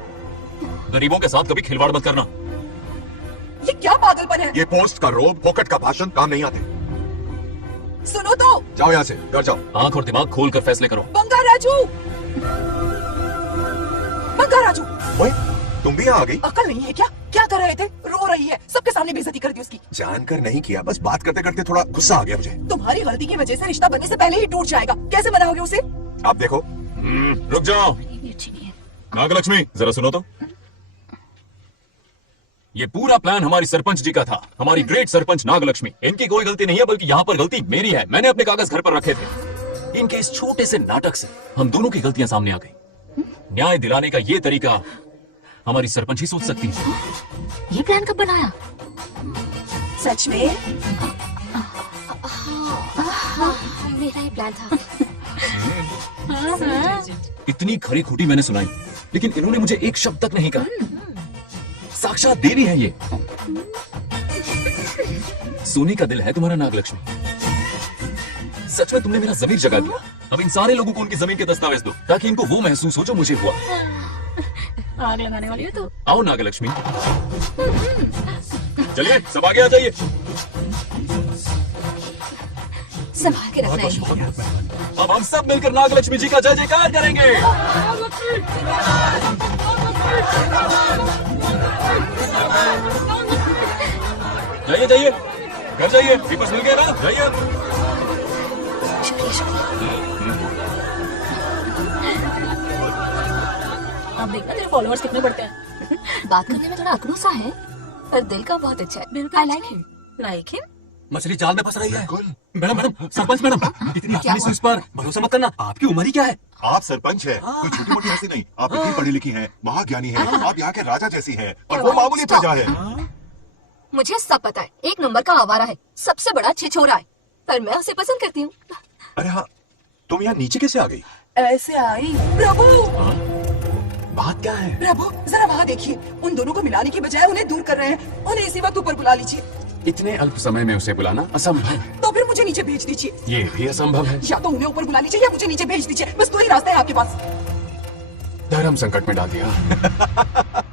गरीबों के साथ कभी खिलवाड़ मत करना। ये क्या पागलपन है? ये पोस्ट का रोब, फोकट का भाषण काम नहीं आते। सुनो तो। जाओ यहाँ से, घर जाओ। आंख और दिमाग खोल कर फैसले करो। बंगा राजू, बंगा राजू, ओए, तुम भी यहाँ आ गई? अकल नहीं है क्या? क्या कर रहे थे? रो रही है, सबके सामने बेइज्जती कर दी उसकी। जानकर नहीं किया, बस बात करते करते थोड़ा गुस्सा आ गया मुझे। तुम्हारी गलती की वजह से रिश्ता बनने से पहले ही टूट जाएगा। कैसे मनाओगे उसे? आप देखो। रुक जाओ। नागलक्ष्मी, जरा सुनो तो। ये पूरा प्लान हमारी सरपंच जी का था, हमारी ग्रेट सरपंच नागलक्ष्मी। इनकी कोई गलती नहीं है, बल्कि यहाँ पर गलती मेरी है। मैंने अपने कागज घर पर रखे थे। इनके इस छोटे से नाटक से हम दोनों की गलतियां सामने आ गई। न्याय दिलाने का ये तरीका हमारी सरपंच ही सोच सकती है। ये प्लान कब बनाया? सच में? मेरा ही प्लान था। इतनी खरी खूटी मैंने सुनाई, लेकिन इन्होंने मुझे एक शब्द तक नहीं कहा। साक्षात देवी है ये। सोने का दिल है तुम्हारा नागलक्ष्मी। सच में तुमने मेरा जमीर जगा दिया। अब इन सारे लोगों को उनकी जमीन के दस्तावेज दो, ताकि इनको वो महसूस हो जो मुझे हुआ। आग लगाने वाली हो तो। आओ नागलक्ष्मी, चलिए सब आगे आ जाइए। संभाल के रखना है। अब हम सब मिलकर नागलक्ष्मी जी का जय जयकार करेंगे। जाइए जाइए, घर जाइए। पेपर्स मिल गए ना? जाइए। अब देखना तेरे फॉलोअर्स कितने बढ़ते हैं। बात करने में थोड़ा अकड़ू सा है, पर दिल का बहुत अच्छा है। I like him. Like him? मछली जाल में फंस रही है। मैडम मैडम, सरपंच मैडम, इतनी आसानी से उस पर भरोसा मत करना। आपकी उम्र ही क्या है? आप सरपंच है, कोई छोटी मोटी हंसी नहीं। आप इतनी पढ़ी लिखी हैं, महाज्ञानी हैं, आप यहाँ के राजा जैसी हैं, और वो मामूली प्रजा है। मुझे सब पता है, एक नंबर का आवारा है, सबसे बड़ा छिछोरा है, पर मैं उसे पसंद करती हूँ। अरे हाँ, तुम यहाँ नीचे कैसे आ गई? ऐसे आई। प्रभु बात क्या है? प्रभु जरा वहाँ देखिए, उन दोनों को मिलाने की बजाय उन्हें दूर कर रहे हैं। उन्हें इसी वक्त ऊपर बुला लीजिए। इतने अल्प समय में उसे बुलाना असंभव है। तो फिर मुझे नीचे भेज दीजिए। ये भी असंभव है। या तो उन्हें ऊपर बुला लीजिए या मुझे नीचे भेज दीजिए, बस दो ही रास्ता है आपके पास। धर्म संकट में डाल दिया।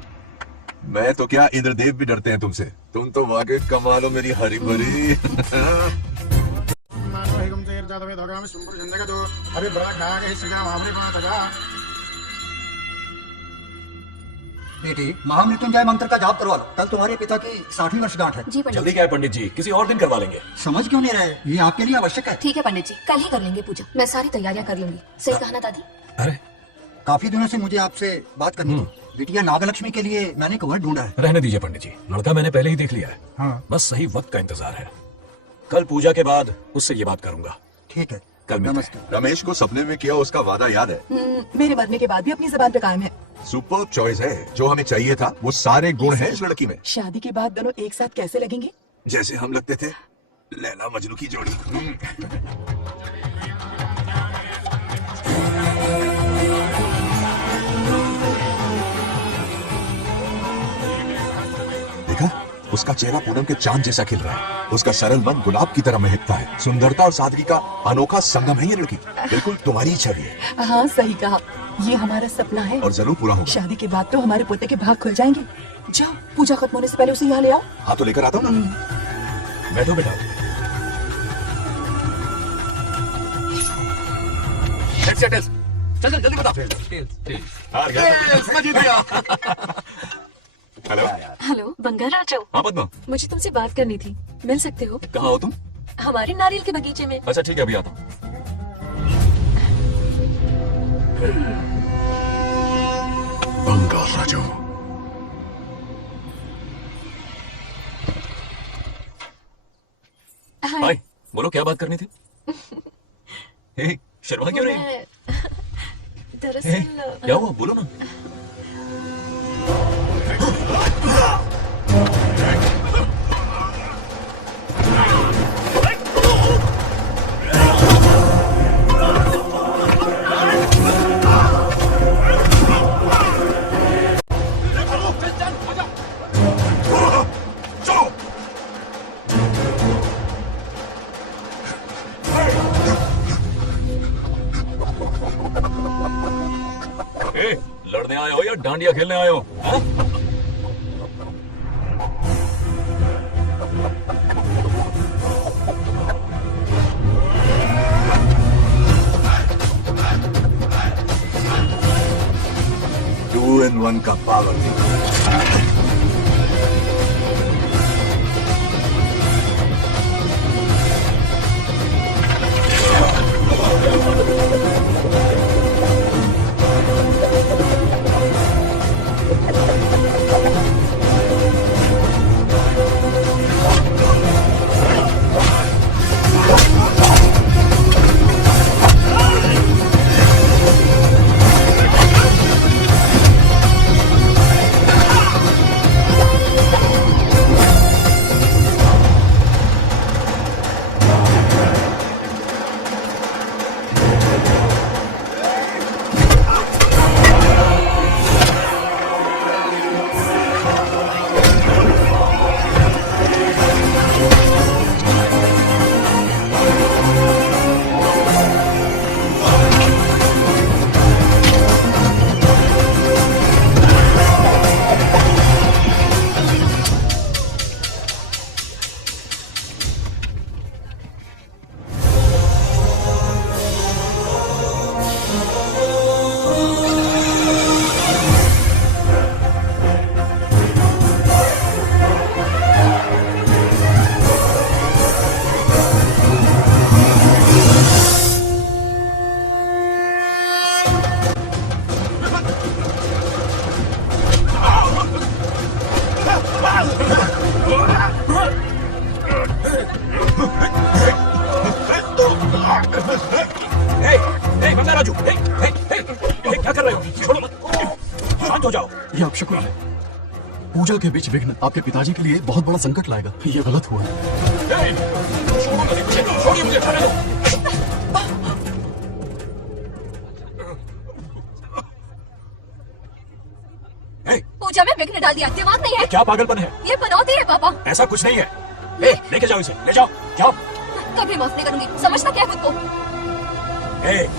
मैं तो क्या, इंद्रदेव भी डरते हैं तुमसे। तुम तो वाकई कमाल हो मेरी हरी भरी। बेटी, महामृत्युंजय मंत्र का जाप करवा लो। कल तुम्हारे पिता की 60वीं वर्षगांठ है। जी पंडित जल्दी क्या है पंडित जी, किसी और दिन करवा लेंगे। समझ क्यों नहीं रहे? ये आपके लिए आवश्यक है। ठीक है पंडित जी, कल ही कर लेंगे पूजा। मैं सारी तैयारियां कर लूंगी। सही कहा ना दादी? अरे काफी दिनों से मुझे आपसे बात करनी थी। बिटिया नागलक्ष्मी के लिए मैंने कवर ढूंढा है। रहने दीजिए पंडित जी, लड़का मैंने पहले ही देख लिया है। हाँ बस सही वक्त का इंतजार है। कल पूजा के बाद उससे ये बात करूंगा। ठीक है, कल मिलते हैं। नमस्ते। रमेश को सपने में किया उसका वादा याद है? मेरे मरने के बाद भी अपनी जबान पे कायम है। सुपर चॉइस है। जो हमें चाहिए था वो सारे गुण हैं इस लड़की में। शादी के बाद दोनों एक साथ कैसे लगेंगे? जैसे हम लगते थे लैला मजनू की जोड़ी। देखा, उसका चेहरा पूनम के चांद जैसा खिल रहा है। उसका सरल मन गुलाब की तरह महकता है। सुंदरता और सादगी का अनोखा संगम है ये लड़की। बिल्कुल तुम्हारी छवि है। हाँ सही कहा, ये हमारा सपना है और जरूर पूरा होगा। शादी के बाद तो हमारे पोते के भाग खुल जाएंगे। जाओ, पूजा खत्म होने से पहले उसे यहाँ ले आओ। हाँ तो लेकर आता हूँ ना। बैठो बेटा। चल चल जल्दी बता। हेलो हेलो बंगाराजो, हाँ पद्मा, मुझे तुमसे बात करनी थी। मिल सकते हो? कहाँ हो तुम? हमारे नारियल के बगीचे में। अच्छा ठीक है, अभी आता हूँ। बंगाराजो, हाय, बोलो क्या बात करनी थी? हे, शर्मा क्यों रही? मैं हे, दरअसल क्या हुआ, बोलो ना। ए, लड़ने आए हो या डांडिया खेलने आए हो? हाँ? टू इन वन का पावर। बंगाराजू, क्या कर रहे हो? छोड़ो मत, शांत हो जाओ। ये अपशकुन है। पूजा के बीच विघ्न आपके पिताजी के लिए बहुत बड़ा संकट लाएगा। ये गलत हुआ। छोड़िए मुझे, जाने दो। पूजा में विघ्न डाल दिया। दिमाग नहीं है? क्या पागलपन है? ये पनौती है पापा। ऐसा कुछ नहीं है। ए, लेके जाओ इसे, ले जाओ, जाओ। कभी माफ नहीं करूंगी, समझना क्या है खुद को। ए,